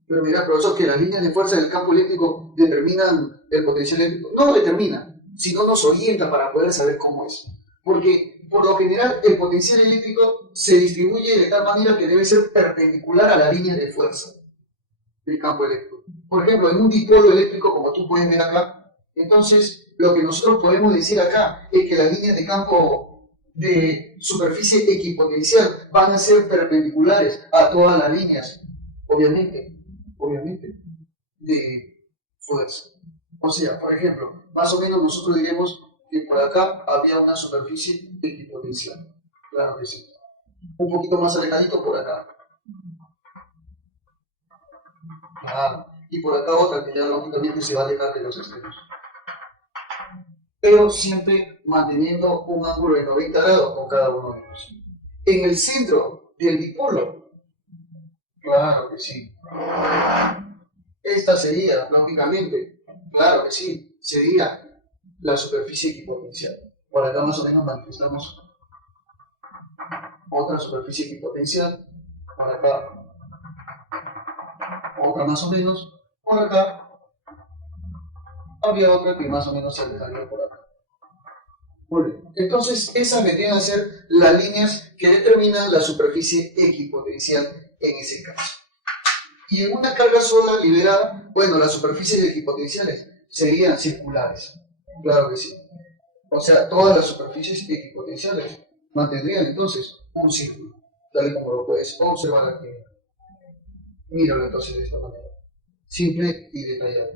Pero mira, profesor, que las líneas de fuerza del campo eléctrico determinan el potencial eléctrico. No lo determinan, sino nos orienta para poder saber cómo es. Porque, por lo general, el potencial eléctrico se distribuye de tal manera que debe ser perpendicular a la línea de fuerza del campo eléctrico. Por ejemplo, en un dipolo eléctrico, como tú puedes ver acá, entonces lo que nosotros podemos decir acá es que las líneas de campo de superficie equipotencial van a ser perpendiculares a todas las líneas, obviamente, de fuerza. O sea, por ejemplo, más o menos nosotros diremos que por acá había una superficie equipotencial. Claro que sí. Un poquito más alejadito por acá. Claro. Y por acá otra que ya lógicamente se va a alejar de los extremos. Pero siempre manteniendo un ángulo de 90 grados con cada uno de ellos. En el centro del dipolo, claro que sí. Esta sería, lógicamente, claro que sí, sería la superficie equipotencial. Por acá más o menos manifestamos otra superficie equipotencial, por acá otra más o menos, por acá había otra que más o menos se alejaría por acá. Muy bien. Entonces, esas vendrían a ser las líneas que determinan la superficie equipotencial en ese caso. Y en una carga sola liberada, bueno, las superficies equipotenciales serían circulares. Claro que sí. O sea, todas las superficies equipotenciales mantendrían entonces un círculo, tal y como lo puedes observar aquí. Míralo entonces de esta manera. Simple y detallado.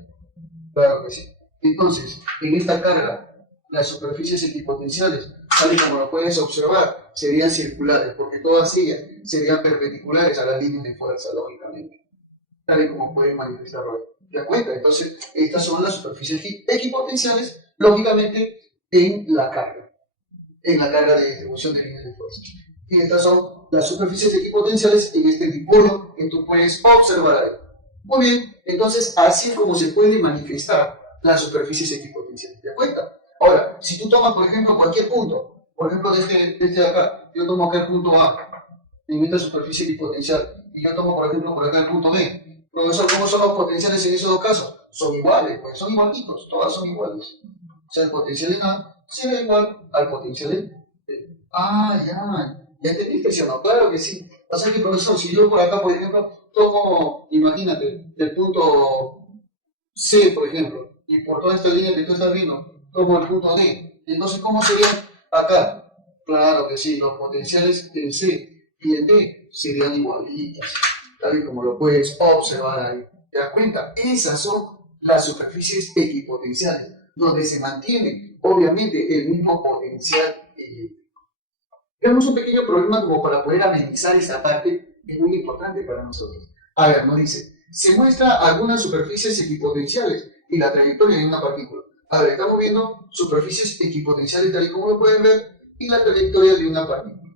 Claro que sí. Entonces, en esta carga, las superficies equipotenciales, tal y como lo puedes observar, serían circulares, porque todas ellas serían perpendiculares a las líneas de fuerza, lógicamente. Tal y como pueden manifestarlo. ¿Te das cuenta? Entonces, estas son las superficies equipotenciales, lógicamente, en la carga de distribución de líneas de fuerza. Y estas son las superficies equipotenciales en este dipolo que tú puedes observar ahí. Muy bien, entonces así es como se puede manifestar las superficies equipotenciales. ¿Te das cuenta? Ahora, si tú tomas, por ejemplo, cualquier punto, por ejemplo, desde de acá, yo tomo acá el punto A, en esta superficie equipotencial, y yo tomo, por ejemplo, por acá el punto B. Profesor, ¿cómo son los potenciales en esos dos casos? Son iguales, pues son igualitos, todas son iguales. O sea, el potencial en A será igual al potencial en B. Ah, ya entendiste, ¿sí o no? Claro que sí. O sea que, profesor, si yo por acá, por ejemplo, tomo, imagínate, el punto C, por ejemplo, y por toda esta línea que tú estás viendo, tomo el punto D. Entonces, ¿cómo sería acá? Claro que sí, los potenciales en C y en D serían igualitas, tal y como lo puedes observar ahí. ¿Te das cuenta? Esas son las superficies equipotenciales, donde se mantiene, obviamente, el mismo potencial eléctrico. Tenemos un pequeño problema como para poder amenizar esa parte, es muy importante para nosotros. A ver, nos dice, se muestra algunas superficies equipotenciales y la trayectoria de una partícula. A ver, estamos viendo superficies equipotenciales tal y como lo pueden ver y la trayectoria de una partícula.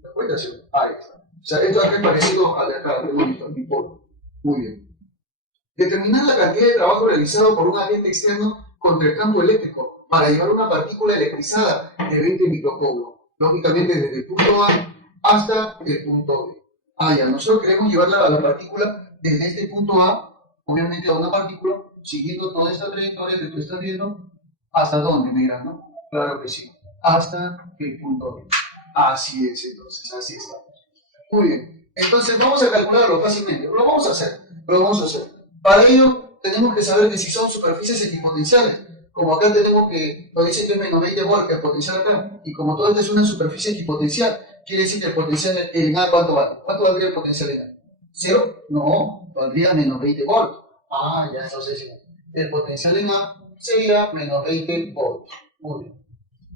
¿Te acuerdas? Ahí está. O sea, esto es parecido al de acá, de bonito, al dipolo. Muy bien. Determinar la cantidad de trabajo realizado por un agente externo contra el campo eléctrico para llevar una partícula electrizada de 20 microcoulomb. Lógicamente desde el punto A hasta el punto B. Ya, nosotros queremos llevarla a la partícula desde este punto A, obviamente a una partícula, siguiendo toda esta trayectoria que tú estás viendo, ¿hasta dónde, mira, no? Claro que sí, hasta el punto B. Así es, entonces, así está. Muy bien, entonces vamos a calcularlo fácilmente, lo vamos a hacer. Para ello, tenemos que saber que si son superficies equipotenciales, como acá tenemos que, nos dice que es menos 20 volts el potencial acá, y como todo esto es una superficie equipotencial, quiere decir que el potencial en A, ¿cuánto vale? ¿Cuánto valdría el potencial en A? ¿Cero? No, valdría menos 20 volts. Ya entonces sí. El potencial en A sería menos 20 volts. Muy bien.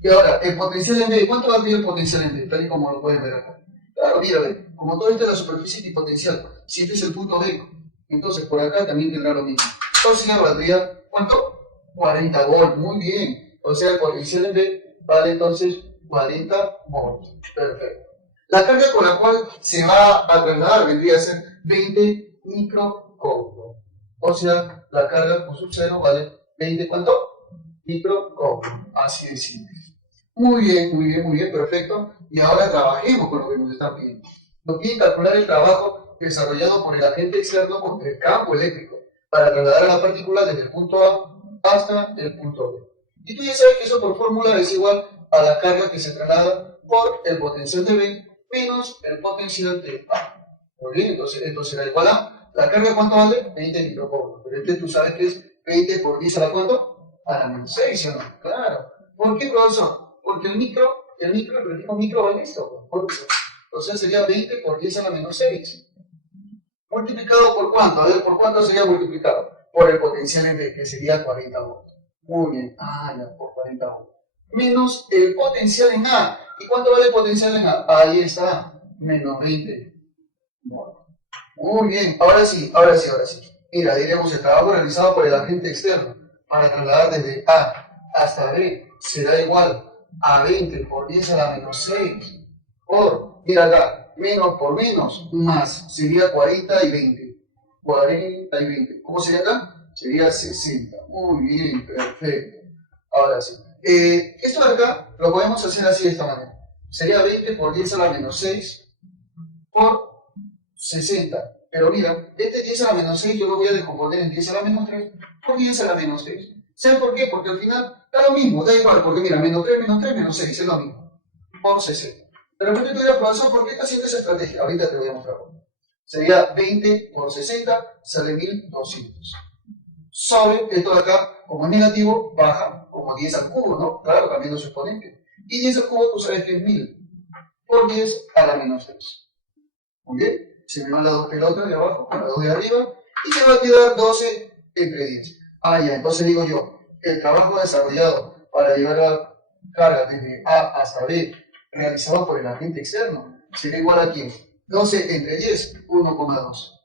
Y ahora, el potencial en B, ¿cuánto valdría el potencial en B? Tal y como lo pueden ver acá. Claro, mira, como todo esto es la superficie equipotencial, si este es el punto B, entonces por acá también tendrá lo mismo. Entonces ya valdría, ¿cuánto? 40 volts, muy bien. O sea, el potencial en B vale entonces 40 volts. Perfecto. La carga con la cual se va a trasladar vendría a ser 20 microcoulomb. O sea, la carga con su cero vale 20, ¿cuánto? Microcoulomb. Así de simple. Muy bien, perfecto. Y ahora trabajemos con lo que nos están pidiendo. Nos piden calcular el trabajo desarrollado por el agente externo contra el campo eléctrico para trasladar a la partícula desde el punto A hasta el punto B. Y tú ya sabes que eso por fórmula es igual a la carga que se traslada por el potencial de B menos el potencial de A. Muy bien, entonces esto será igual a, ¿la carga cuánto vale? 20 microcoulomb. Pero este tú sabes que es 20 por 10 a la cuánto? A la menos 6, ¿sí o no? Claro. ¿Por qué, profesor? Porque el micro vale esto. Por eso. Entonces sería 20 por 10 a la menos 6. ¿Multiplicado por cuánto? A ver, ¿por cuánto sería multiplicado? Por el potencial en B, que sería 40 volts. Muy bien. Ya, por 40 volts. Menos el potencial en A. ¿Y cuánto vale el potencial en A? Ahí está. Menos 20 volts. Muy bien. Ahora sí. Mira, diremos el trabajo realizado por el agente externo para trasladar desde A hasta B será igual a 20 por 10 a la menos 6 por, mira acá, menos por menos, más, sería 40 y 20. 40 y 20. ¿Cómo sería acá? Sería 60. Muy bien, perfecto. Ahora sí. Esto de acá lo podemos hacer así de esta manera. Sería 20 por 10 a la menos 6 por 60. Pero mira, este 10 a la menos 6 yo lo voy a descomponer en 10 a la menos 3 por 10 a la menos 6. ¿Saben por qué? Porque al final da lo mismo, da igual, porque mira, menos 3, menos 6 es lo mismo. Por 60. De repente te dirás, profesor, ¿por qué está haciendo esa estrategia? Ahorita te voy a mostrar. Sería 20 por 60, sale 1200. Sobre esto de acá, como es negativo, baja como 10 al cubo, ¿no? Claro, cambiando su exponente. Y 10 al cubo, tú sabes que es 1000 por 10 a la menos 3. Muy bien. Se me van las dos pelotas de abajo, las dos de arriba, y se va a quedar 12 entre 10. Ya, entonces digo yo, el trabajo desarrollado para llevar la carga desde A hasta B, realizado por el agente externo, será igual a ¿quién? 12 entre 10, 1,2.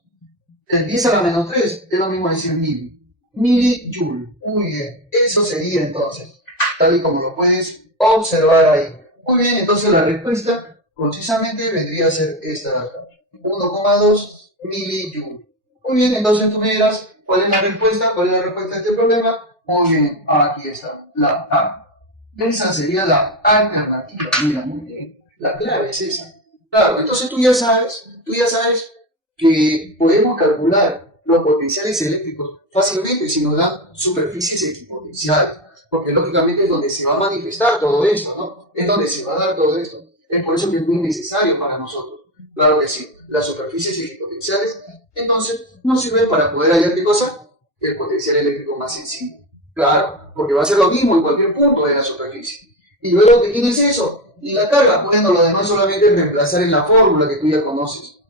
El 10 a la menos 3 es lo mismo decir 1000. Milijoule. Muy bien, eso sería entonces, tal y como lo puedes observar ahí. Muy bien, entonces la respuesta concisamente vendría a ser esta de acá. 1,2 milijoule. Muy bien, entonces tú me dirás, ¿cuál es la respuesta? ¿Cuál es la respuesta a este problema? Muy bien, aquí está, la A. Esa sería la alternativa. Mira, muy bien. La clave es esa. Claro, entonces tú ya sabes que podemos calcular los potenciales eléctricos fácilmente si nos dan superficies equipotenciales. Porque lógicamente es donde se va a manifestar todo esto, ¿no? Es donde se va a dar todo esto. Es por eso que es muy necesario para nosotros. Claro que sí, las superficies equipotenciales, entonces, nos sirven para poder hallar ¿qué cosa? El potencial eléctrico más sencillo. Claro, porque va a ser lo mismo en cualquier punto de la superficie. Y luego, ¿qué tiene es eso? Y la carga, bueno, lo demás solamente es reemplazar en la fórmula que tú ya conoces.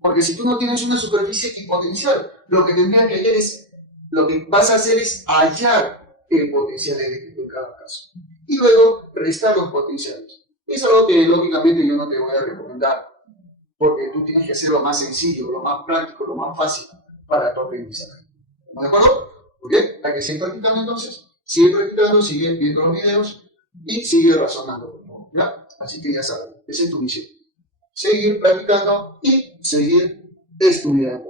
Porque si tú no tienes una superficie equipotencial, lo que tendrías que hacer es, lo que vas a hacer es hallar el potencial eléctrico en cada caso. Y luego restar los potenciales. Es algo que lógicamente yo no te voy a recomendar, porque tú tienes que hacer lo más sencillo, lo más práctico, lo más fácil para tu aprendizaje. ¿Estamos de acuerdo? Muy bien, hay que seguir practicando entonces. Sigue practicando, sigue viendo los videos y sigue razonando. ¿Ya? Así que ya sabes, esa es tu misión. Seguir practicando y seguir estudiando.